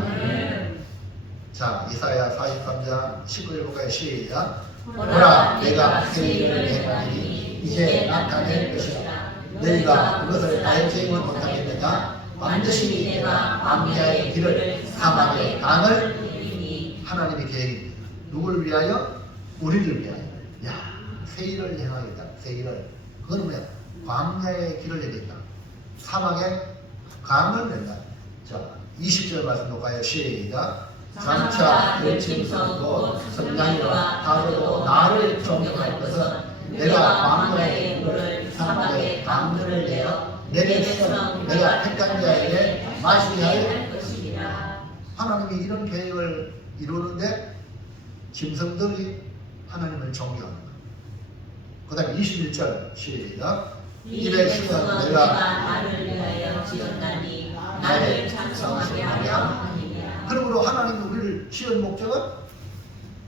자, 이사야 43장 19절 볼까요? 시작. 보라 내가 새 일을 행하리니 이제 나타낼 것이라. 너희가 그것을 알지 못하겠느냐. 반드시 내가 광야의 길을 사막의 강을 내리니. 하나님의 계획입니다. 누구를 위하여? 우리를 위하여. 야, 새 일을 행하겠다. 새 일을. 그건 뭐야? 광야의 길을 내겠다. 사막의 강을 낸다. 자, 20절 말씀 볼까요? 시작. 장차 열짐승 곧 성냥이와 다르도 나를 존경할 것은 내가 광야의 물을 사막의 강물을 내어 내 백성 내가 택한 자에게 마시게 할 것이니라. 하나님이 이런 계획을 이루는데 짐승들이 하나님을 존경하는 거예요. 그 다음에 21절 시작. 이 백성은 내가 나를 위하여 지었나니 나를 찬송하게 하려 함이니라. 그러므로 하나님이 우리를 지은 목적은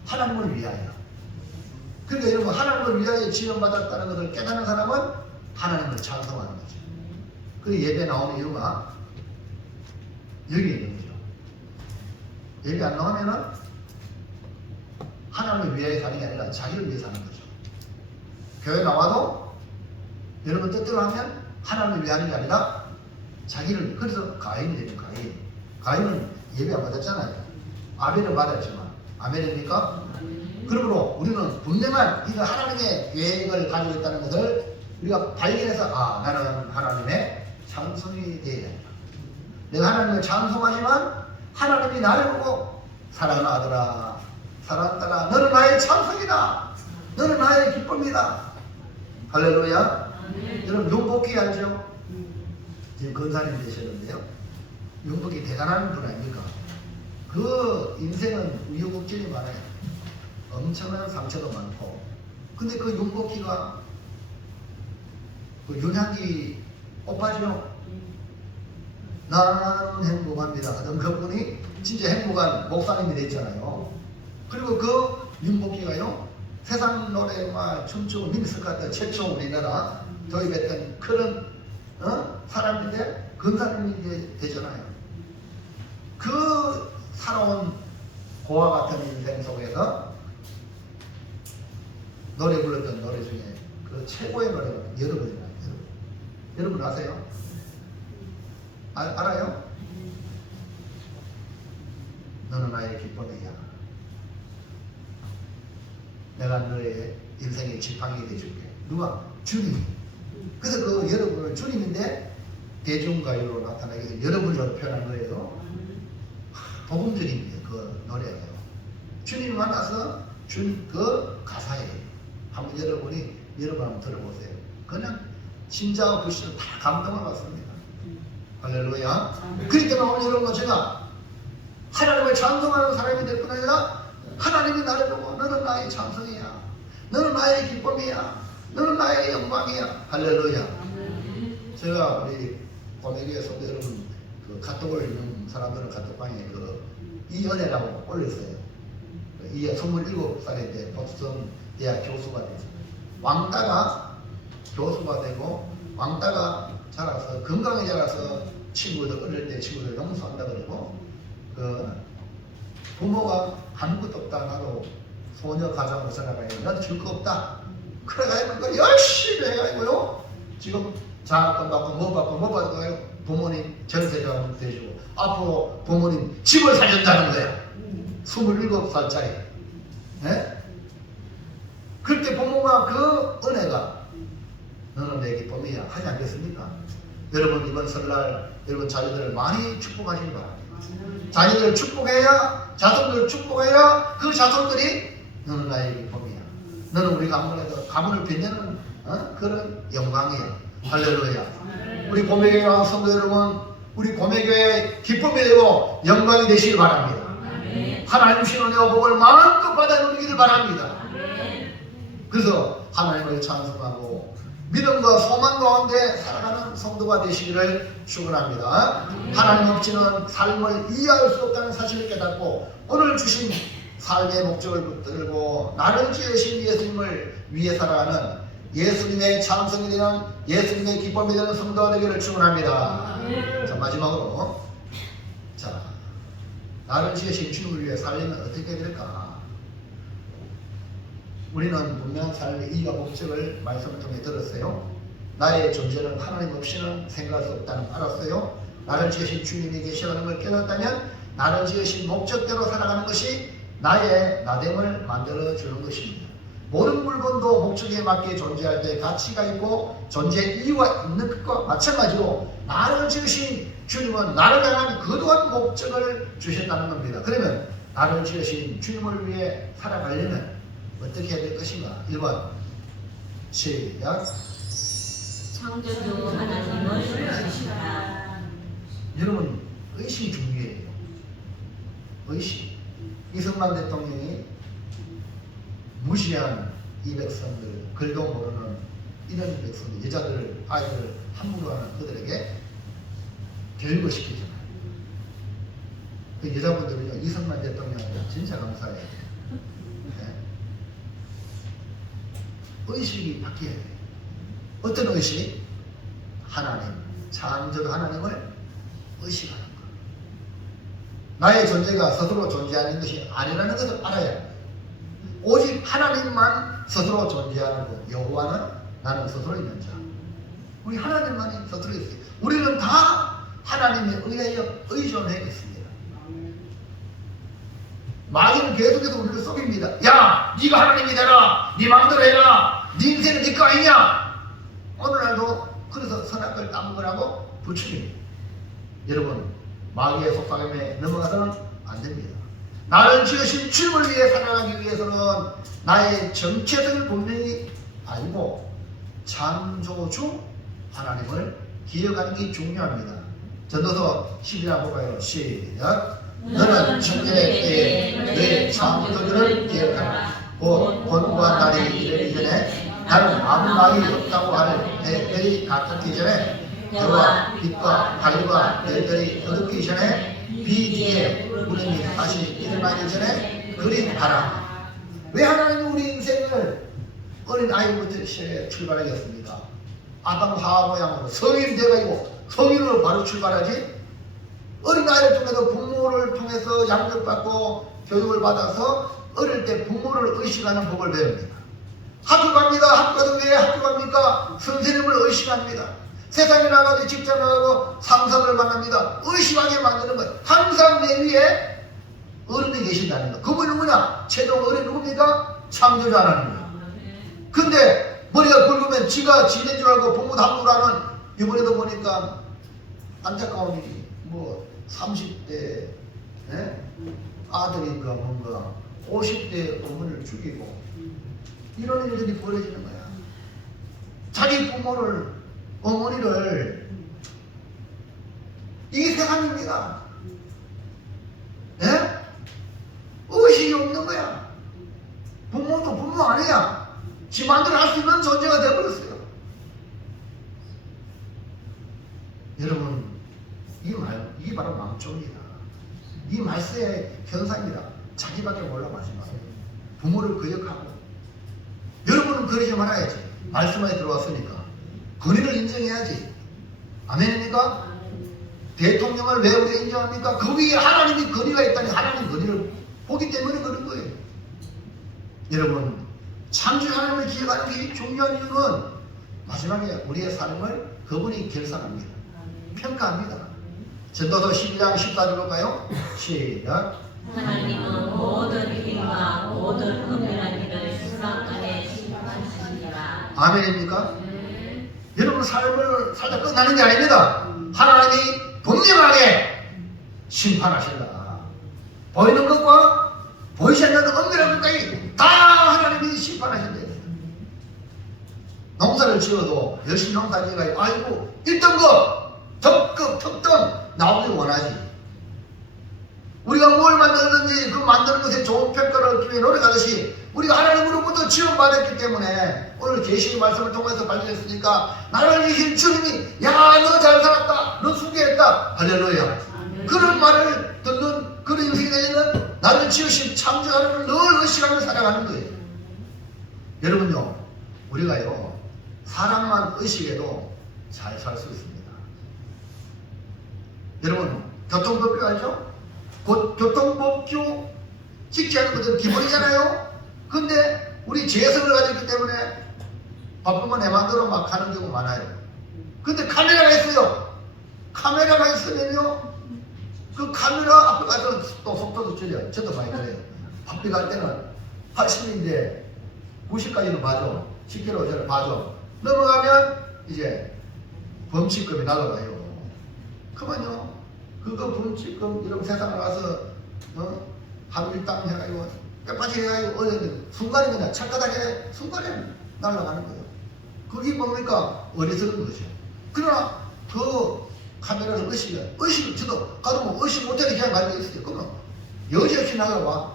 하나님을 위하여. 그러니까 여러분 하나님을 위하여 지원받았다는 것을 깨닫는 사람은 하나님을 찬송하는 거죠. 그리고 예배 나오는 이유가 여기 있는 거죠. 예배 안 나오면은 하나님을 위하여 사는 게 아니라 자기를 위해 사는 거죠. 교회 나와도 여러분 뜻대로 하면 하나님을 위해 하는 게 아니라 자기를. 그래서 가인이 되죠. 가인은 예배 안 받았잖아요. 아벨은 받았지만. 아멘입니까? 그러므로 우리는 분명한 이거 하나님의 계획을 가지고 있다는 것을 우리가 발견해서 나는 하나님의 찬송이 되어야 한다. 내가 하나님을 찬송하지만 하나님이 나를 보고 사랑하는 아들아 사랑하는 딸아 너는 나의 찬송이다. 너는 나의 기쁨이다. 할렐루야. 여러분 윤복희 알죠? 지금 권사님 되셨는데요. 윤복희 대단한 분 아닙니까? 그 인생은 우여곡절이 많아요. 엄청난 상처도 많고. 근데 그 윤복희가 그 윤향기 오빠죠? 나는 행복합니다 하던 그분이 진짜 행복한 목사님이 됐잖아요. 그리고 그 윤복희가요, 세상 노래만 춤추고 민스카트 최초 우리나라 도입했던 그런 사람인데 근사님이 되잖아요. 그 살아온 고와 같은 인생 속에서 노래 불렀던 노래 중에 그 최고의 노래가 여러분이라요. 여러분 아세요? 알아요? 너는 나의 기쁨이야. 내가 너의 인생의 지팡이 돼줄게. 누가? 주님이. 그래서 그 여러분을 주님인데 대중가요로 나타나게 해서 여러분으로 표현한 거예요. 복음적인 그 노래예요. 주님 만나서 준 그 가사예요. 한번 여러분이 한번 들어보세요. 그냥 진짜와 불신을 다 감동을 받습니다. 할렐루야. 그렇기 때문에 오늘 여러분 제가 하나님을 찬송하는 사람이 될 뿐 아니라 하나님이 나를 보고 너는 나의 찬송이야. 너는 나의 기쁨이야. 너는 나의 영광이야. 할렐루야. 제가 우리 고매교회 성도 여러분 그 카톡을 읽는 사람들은 카톡방에 그 이은혜라고 올렸어요. 이 27살에 때 법성 대학 교수가 됐어요. 왕따가 교수가 되고 왕따가 자라서 건강에 자라서 친구들 어릴 때 친구들 용서한다 그러고 그 부모가 아무것도 없다 나도 소녀 가장으로 살아가야 난 줄 거 없다 그래가지고 그걸 열심히 해가지고요 지금 장학금 받고 뭐 받고 뭐 받고 부모님 전세자금 대주고 앞으로 부모님 집을 사준다는 거야. 27살짜리. 네? 그때 부모가 그 은혜가 너는 내 기쁨이야 하지 않겠습니까? 여러분 이번 설날 여러분 자녀들을 많이 축복하시기 바랍니다. 자녀들 축복해야 자손들 축복해야 그 자손들이 너는 나의 기쁨이야. 너는 우리 가문을 빛내는 그런 영광이야. 할렐루야. 우리 고매교회 성도 여러분 우리 고매교회의 기쁨이 되고 영광이 되시길 바랍니다. 하나님 주신 은혜와 복을 마음껏 받아 누리기를 바랍니다. 그래서 하나님을 찬송하고 믿음과 소망 가운데 살아가는 성도가 되시기를 축원합니다. 하나님 없이는 삶을 이해할 수 없다는 사실을 깨닫고 오늘 주신 삶의 목적을 붙들고 나를 지으신 예수님을 위해 살아가는 예수님의 찬송이 되는 예수님의 기쁨이 되는 성도가 되기를 축원합니다. 자 마지막으로 자 나를 지으신 주님을 위해 살려면 어떻게 될까? 우리는 분명한 삶의 이유와 목적을 말씀을 통해 들었어요. 나의 존재는 하나님 없이는 생각할 수 없다는 걸 알았어요. 나를 지으신 주님이 계시다는 걸 깨닫다면 나를 지으신 목적대로 살아가는 것이 나의 나됨을 만들어주는 것입니다. 모든 물건도 목적에 맞게 존재할 때 가치가 있고 존재 이유가 있는 것과 마찬가지로 나를 지으신 주님은 나를 향한 거룩한 목적을 주셨다는 겁니다. 그러면 나를 지으신 주님을 위해 살아가려면 어떻게 해야 될 것인가? 1번 시작. 창조주 하나님을 의식하라. 여러분 의식이 중요해요. 의식. 이승만 대통령이 무시한 이 백성들, 글도 모르는 이런 백성들, 여자들, 아이들 함부로 하는 그들에게 교육을 시키잖아요. 그 여자분들은요, 이승만 대통령한테 진짜 감사해요. 네. 의식이 바뀌어야 돼요. 어떤 의식? 하나님, 창조주 하나님을 의식하는 것. 나의 존재가 스스로 존재하는 것이 아니라는 것을 알아야 해요. 오직 하나님만 스스로 존재하는 것. 여호와는 나는 스스로 있는 자. 우리 하나님만이 스스로 있어요. 우리는 다 하나님에 의하여 의존해 있습니다. 마귀는 계속해서 우리를 속입니다. 야, 네가 하나님이 되라. 네 마음대로 해라. 네 인생은 네 거 아니냐. 오늘날도 그래서 선악을 따먹으라고 부추깁니다. 여러분, 마귀의 속삭임에 넘어가서는 안 됩니다. 나를 지으신 주님을 위해 살아가기 위해서는 나의 정체성을 분명히 알고 창조주 하나님을 기억하는 게 중요합니다. 전도서 11장 볼까요? 시작. 너는 천년의 때에 너의 창조주를 기억하라. 곧 본과 달이 이르기 전에 나는 아무 말이 없다고 하는 해들이 닿기 전에 해와 빛과 달과 별들이 어둡기 전에 비 뒤에 구름이 다시 일어나기 전에 그림하라. 왜 하나님이 우리 인생을 어린 아이부터 출발하게 했습니까? 아담 하와 모양으로 성인이 돼가지고 성인으로 바로 출발하지. 어린 아이를 통해서 부모를 통해서 양육받고 교육을 받아서 어릴 때 부모를 의식하는 법을 배웁니다. 학교 갑니다. 학교 가도 왜 학교 갑니까? 선생님을 의식합니다. 세상에 나가도 직장 나가고 상사를 만납니다. 의식하게 만드는 거예요. 항상 내 위에 어른이 계신다는 거. 그분이 누구냐? 최종 어른이 누굽니까? 창조주 하나님이에요. 근데 머리가 굵으면 지가 지낸 줄 알고 부모도 함부로 하는, 이번에도 보니까 안타까운 일이 뭐 30대 아들인가 뭔가 50대 어머니를 죽이고 이런 일들이 벌어지는 거야. 자기 부모를, 어머니를, 이게 세상입니다. 예? 의식이 없는 거야. 부모도 부모 아니야. 지 마음대로 할 수 있는 존재가 되어버렸어요. 여러분, 이게 바로 망조입니다. 이 말세의 현상입니다. 자기밖에 몰라 마지막에. 부모를 거역하고. 여러분은 그러지 말아야지. 말씀에 들어왔으니까. 권위를 인정해야지. 아멘입니까? 대통령을 왜 우리가 인정합니까? 그 위에 하나님이 권위가 있다니 하나님 권위를 보기 때문에 그런 거예요. 여러분, 창조 하나님을 기억하는 게 중요한 이유는 마지막에 우리의 삶을 그분이 결산합니다. 평가합니다. 전도서 12장 14절 볼까요? 시작. 하나님은 모든 힘과 모든 은밀한 일을 세상 안에 심판하시니라. 아멘입니까? 여러분 삶을 살다 끝나는 게 아닙니다. 하나님이 분명하게 심판하신다. 보이는 것과 보이지 않는 은밀한 것까지 다 하나님이 심판하신대요. 농사를 지어도 열심히 농사 지어가지고 아이고 1등급 특급 특등 나오길 원하지. 우리가 뭘 만들었는지 그 만드는 것에 좋은 평가를 얻기 위해 노력하듯이 우리가 하나님으로부터 지원받았기 때문에 오늘 계시의 말씀을 통해서 발견했으니까 나를 이긴 주님이 야 너 잘 살았다, 너 수고했다, 할렐루야. 그런 말을 듣는 그런 인생이 되는 나를 지으신 창조 하나님을 늘 의식하며 살아가는 거예요. 여러분요, 우리가요 사랑만 의식해도 잘 살 수 있습니다. 여러분 교통법규 알죠? 곧 교통법규 지키지 않는 것은 기본이잖아요. 근데 우리 죄성을 가졌기 때문에 바쁘면 내 마음대로 막 하는 경우 많아요. 근데 카메라가 있어요. 카메라가 있으면요 그 카메라 앞에 가서 또 속도도 줄여. 저도 많이 그래요. 바삐 갈 때는 80인데 90까지는 봐줘. 10km 전에 봐줘. 넘어가면 이제 범칙금이 날아가요. 그만요. 그거 범칙금 이런 세상에 가서 한일당 해가지고 뼈빠지 해가지고 어디든 순간에 그냥 착각하게 순간에 날아가는 거예요. 그게 뭡니까? 어리석은 거죠. 그러나 그 카메라를 의식을 저도 가도 뭐 의식 못하게 그냥 가지고 있어요. 그러면 여지없이 나가봐.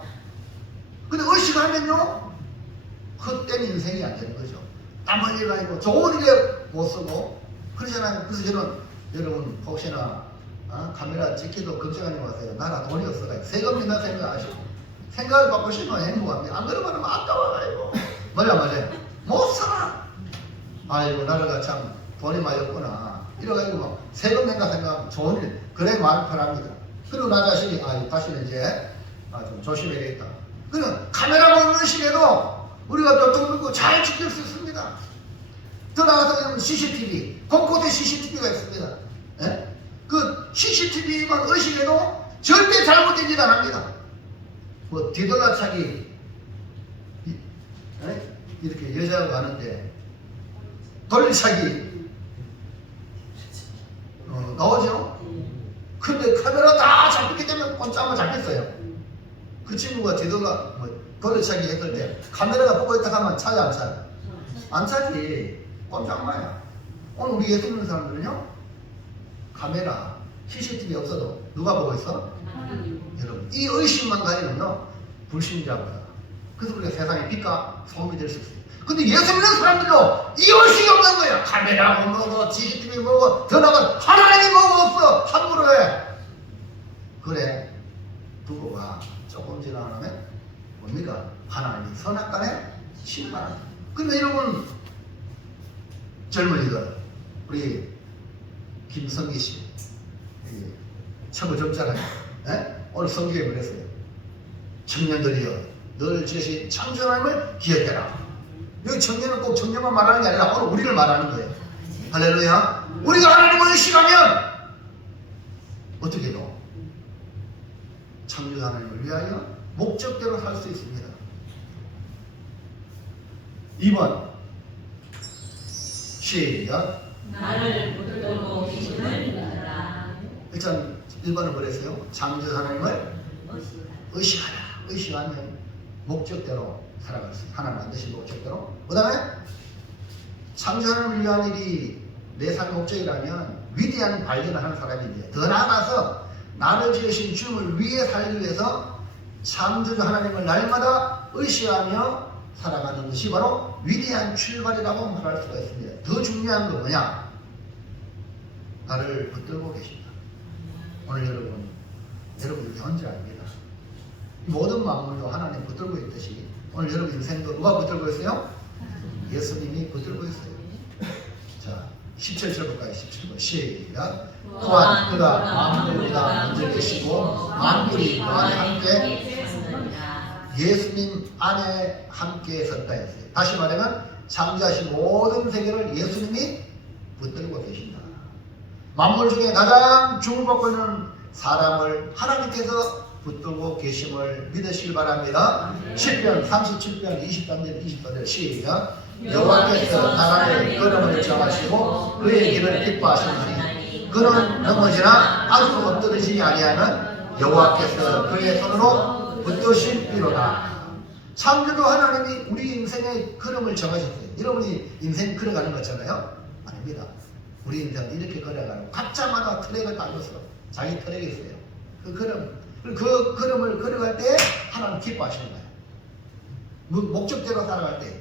근데 의식하면요 헛된 인생이 안 되는 거죠. 땀 흘려가지고 좋은 일에 못 쓰고 그러잖아요. 그래서 저는 여러분 혹시나 카메라 찍기도 걱정하지 마세요. 나라 돈이 없어가지고 세금 낸다 생각하시고 생각을 바꾸시면 행복합니다. 안 그러면 아까워가지고 맞아요. 못 살아. 아이고 나라가 참 돈이 많이 없구나 이래가지고 뭐 세금 낸다 생각하면 좋은 일 그래 마음 편합니다. 그리고 나 자신이 다시는 이제 좀 조심해야겠다. 그럼 카메라 보는 시에도 우리가 교통법규 잘 지킬 수 있습니다. 더 나아가서 CCTV 곳곳에 CCTV가 있습니다. 예? 그 CCTV만 의식해도 절대 잘못되지 않습니다. 뭐 뒤돌아차기 이렇게 여자가 가는데 돌리차기 나오죠? 근데 카메라 다 잡혔기 때문에 꼼짝만 잡혔어요. 그 친구가 뒤돌아 돌려차기 했을 때 카메라가 보고 있다 하면 차지 안 차요? 안 차지. 꼼짝마야. 오늘 우리 예수 믿는 사람들은요, 카메라, CCTV 없어도 누가 보고 있어? 여러분, 이 의심만 가지면요 불신자고요. 그래서 우리가 세상의 빛과 소음이 될 수 있어요. 근데 예수 믿는 사람들도 이 의식이 없는 거야. 카메라 뭐고 CCTV 뭐고 전화가 하나님이 뭐고 없어. 함부로 해. 그래 두고가 조금 지나면 뭡니까? 하나님이 선악간에 심판한다. 근데 여러분, 젊은이들, 우리 김성기 씨, 처부 점잖아요. 오늘 성경에 그랬어요. 청년들이여, 늘 주신 창조 하나님을 기억해라. 여기 청년은 꼭 청년만 말하는 게 아니라 오늘 우리를 말하는 거예요. 할렐루야. 우리가 하나님을 의식하면 어떻게 해요? 창조 하나님을 위하여 목적대로 살 수 있습니다. 2번 시작. 나를 붙들고 계심을 믿어라. 일단 1번은 그랬어요. 창조 하나님을 의식하라. 의식하면 목적대로 살아갈 수 있어요. 하나님 만드신 목적대로. 그 다음에 창조 하나님을 위한 일이 내 삶의 목적이라면 위대한 발견을 하는 사람인데, 더 나아가서 나를 지으신 주님을 위해 살기 위해서 창조주 하나님을 날마다 의식하며 살아가는 것이 바로 위대한 출발이라고 말할 수가 있습니다. 더 중요한 건 뭐냐? 나를 붙들고 계신다. 오늘 여러분 현재 아닙니다. 모든 만물도 하나님 붙들고 있듯이 오늘 여러분 인생도 누가 붙들고 있어요? 예수님이 붙들고 있어요. 자, 17절 볼까요? 17절 시작. 또한 그가 만물보다 먼저 계시고 만물이 그 안에 함께 예수님 안에 함께 섰다 했어요. 다시 말하면 창조하신 모든 세계를 예수님이 붙들고 계신다. 만물 중에 가장 중복받고 있는 사람을 하나님께서 붙들고 계심을 믿으시길 바랍니다. 10편 37편 23절 시작. 여호와께서 나라의 걸음을 정하시고 그의 길을 기뻐하시니 그는 넘어지나 아주 엎드리지 아니하는 여호와께서 그의 손으로 붙드실비로다. 창조주 하나님이 우리 인생의 걸음을 정하셨어요. 여러분이 인생 걸어가는 거잖아요? 아닙니다. 우리 인생은 이렇게 걸어가는 각자마다 트랙을 달렸어. 자기 트랙이 있어요. 그 걸음을 걸어갈 때 하나님 기뻐하시는 거예요. 목적대로 살아갈 때.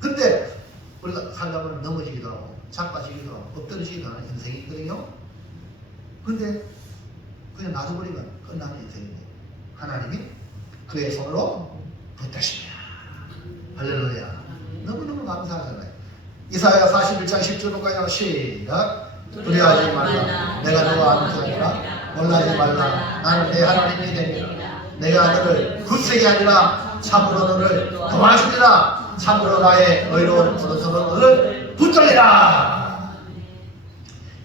근데 우리가 살다 보면 넘어지기도 하고 자빠지기도 하고 엎드러지기도 하는 인생이 있거든요. 근데 그냥 놔둬버리면 끝나는 인생인데 하나님이 그의 손으로 붙드시냐. 할렐루야. 너무너무 감사하잖아요. 이사야 41장 10절 볼까요? 시작. 두려워하지 말라. 내가 너와 함께하리라. 놀라지 말라. 나는 내 하나님이 되리라. 내가 너를 굳세게 하리라. 참으로 너를 도와주리라. 참으로 나의 의로운 손으로 너를 붙들리라.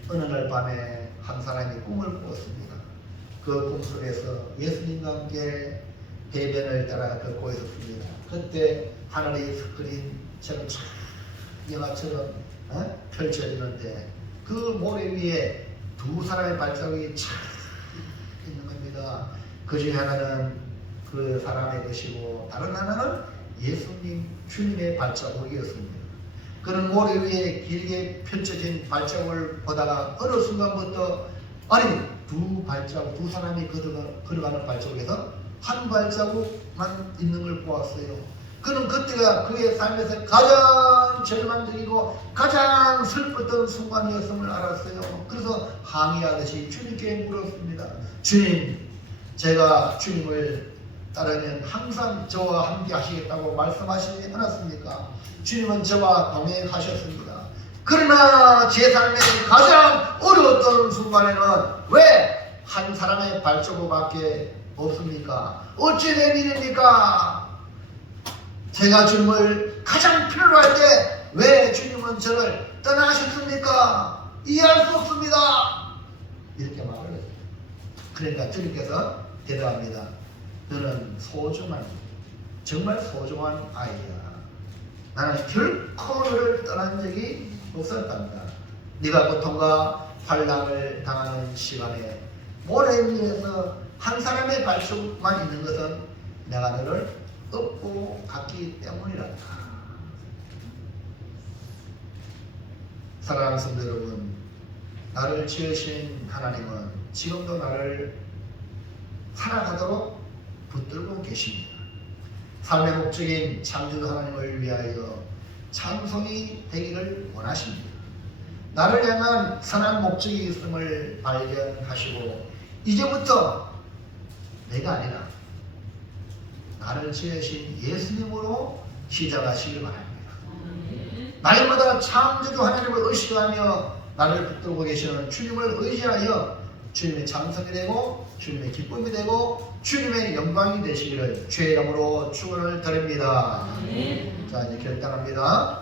어느 날 밤에 한 사람이 꿈을 꾸었습니다. 그 꿈 속에서 예수님과 함께 해변을 따라 걷고 있었습니다. 그때 하늘이 스크린 처럼 쫙 영화처럼 펼쳐지는데 그 모래 위에 두 사람의 발자국이 쫙 있는 겁니다. 그 중에 하나는 그 사람의 것이고 다른 하나는 예수님 주님의 발자국이었습니다. 그는 모래 위에 길게 펼쳐진 발자국을 보다가 어느 순간부터 아니 두 사람이 걸어가는 발자국에서 한 발자국만 있는 걸 보았어요. 그는 그때가 그의 삶에서 가장 절망적이고 가장 슬펐던 순간이었음을 알았어요. 그래서 항의하듯이 주님께 물었습니다. 주님, 제가 주님을 따르면 항상 저와 함께 하시겠다고 말씀하시지 않았습니까? 주님은 저와 동행하셨습니다. 그러나 제 삶에서 가장 어려웠던 순간에는 왜 한 사람의 발자국밖에 없습니까? 어찌 된 일입니까? 제가 주님을 가장 필요로 할 때 왜 주님은 저를 떠나셨습니까? 이해할 수 없습니다. 이렇게 말을 했어요. 그러니까 주님께서 대답합니다. 너는 소중한, 정말 소중한 아이야. 나는 결코 너를 떠난 적이 없었단다. 네가 고통과 환난을 당하는 시간에 모래 위에서 한 사람의 발자국만 있는 것은 내가 너를 없고 같기 때문이란다. 사랑하는 성도 여러분, 나를 지으신 하나님은 지금도 나를 살아가도록 붙들고 계십니다. 삶의 목적인 창조 하나님을 위하여 찬송이 되기를 원하십니다. 나를 향한 선한 목적이 있음을 발견하시고 이제부터 내가 아니라 나를 지으신 예수님으로 시작하시길 바랍니다. 날마다 창조주 하나님을 의식하며 나를 붙들고 계시는 주님을 의지하여 주님의 찬송이 되고 주님의 기쁨이 되고 주님의 영광이 되시기를 주의 이름으로 축원을 드립니다. 자, 이제 결단합니다.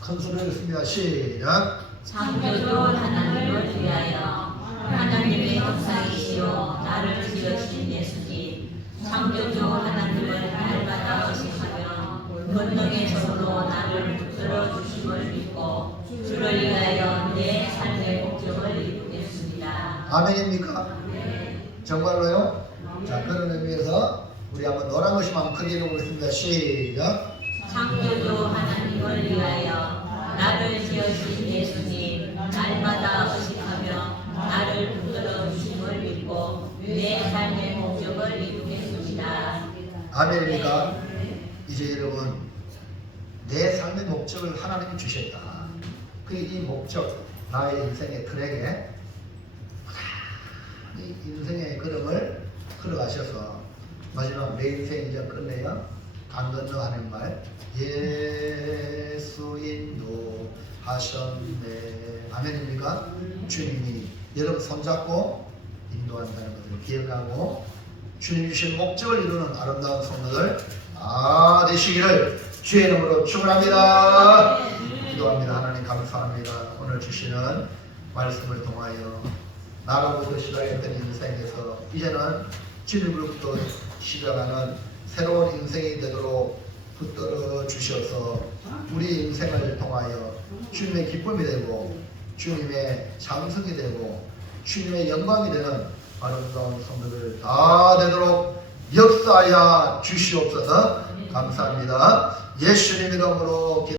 큰 소리로 읽습니다. 시작. 창조주 하나님을 위하여 하나님의 형상이시오 나를 지으신 예수님 창조주 하나님을 날마다 의식하며 권능의 손으로 나를 붙들어 주심을 믿고 주를 위하여 내 삶의 목적을 이루겠습니다. 아멘입니까? 정말로요? 자, 그런 의미에서 우리 한번 노란 것이 마음 크게 읽어보겠습니다. 시작. 창조주 하나님을 위하여 나를 지으신 예수님 날마다 의식하며 나를 붙들어 주심을 믿고 내 삶의 목적을 이루겠습니다. 아멘입니까? 이제 여러분, 내 삶의 목적을 하나님이 주셨다. 이 목적, 나의 인생의 트랙에 이 인생의 걸음을 걸어가셔서 마지막 내 인생 이제 끝내요. 강 건너 하는 말, 예수 인도하셨네. 아멘입니까? 주님이 여러분 손잡고 인도한다는 것을 기억하고 주님 주신 목적을 이루는 아름다운 성도들 다 되시기를 주의 이름으로 축원합니다. 기도합니다. 하나님 감사합니다. 오늘 주시는 말씀을 통하여 나로부터 시작했던 인생에서 이제는 주님으로부터 시작하는 새로운 인생이 되도록 붙들어 주셔서 우리 인생을 통하여 주님의 기쁨이 되고 주님의 찬송이 되고 주님의 영광이 되는 아름다운 성도들 다 되도록 역사하여 주시옵소서. 감사합니다. 예수님 이름으로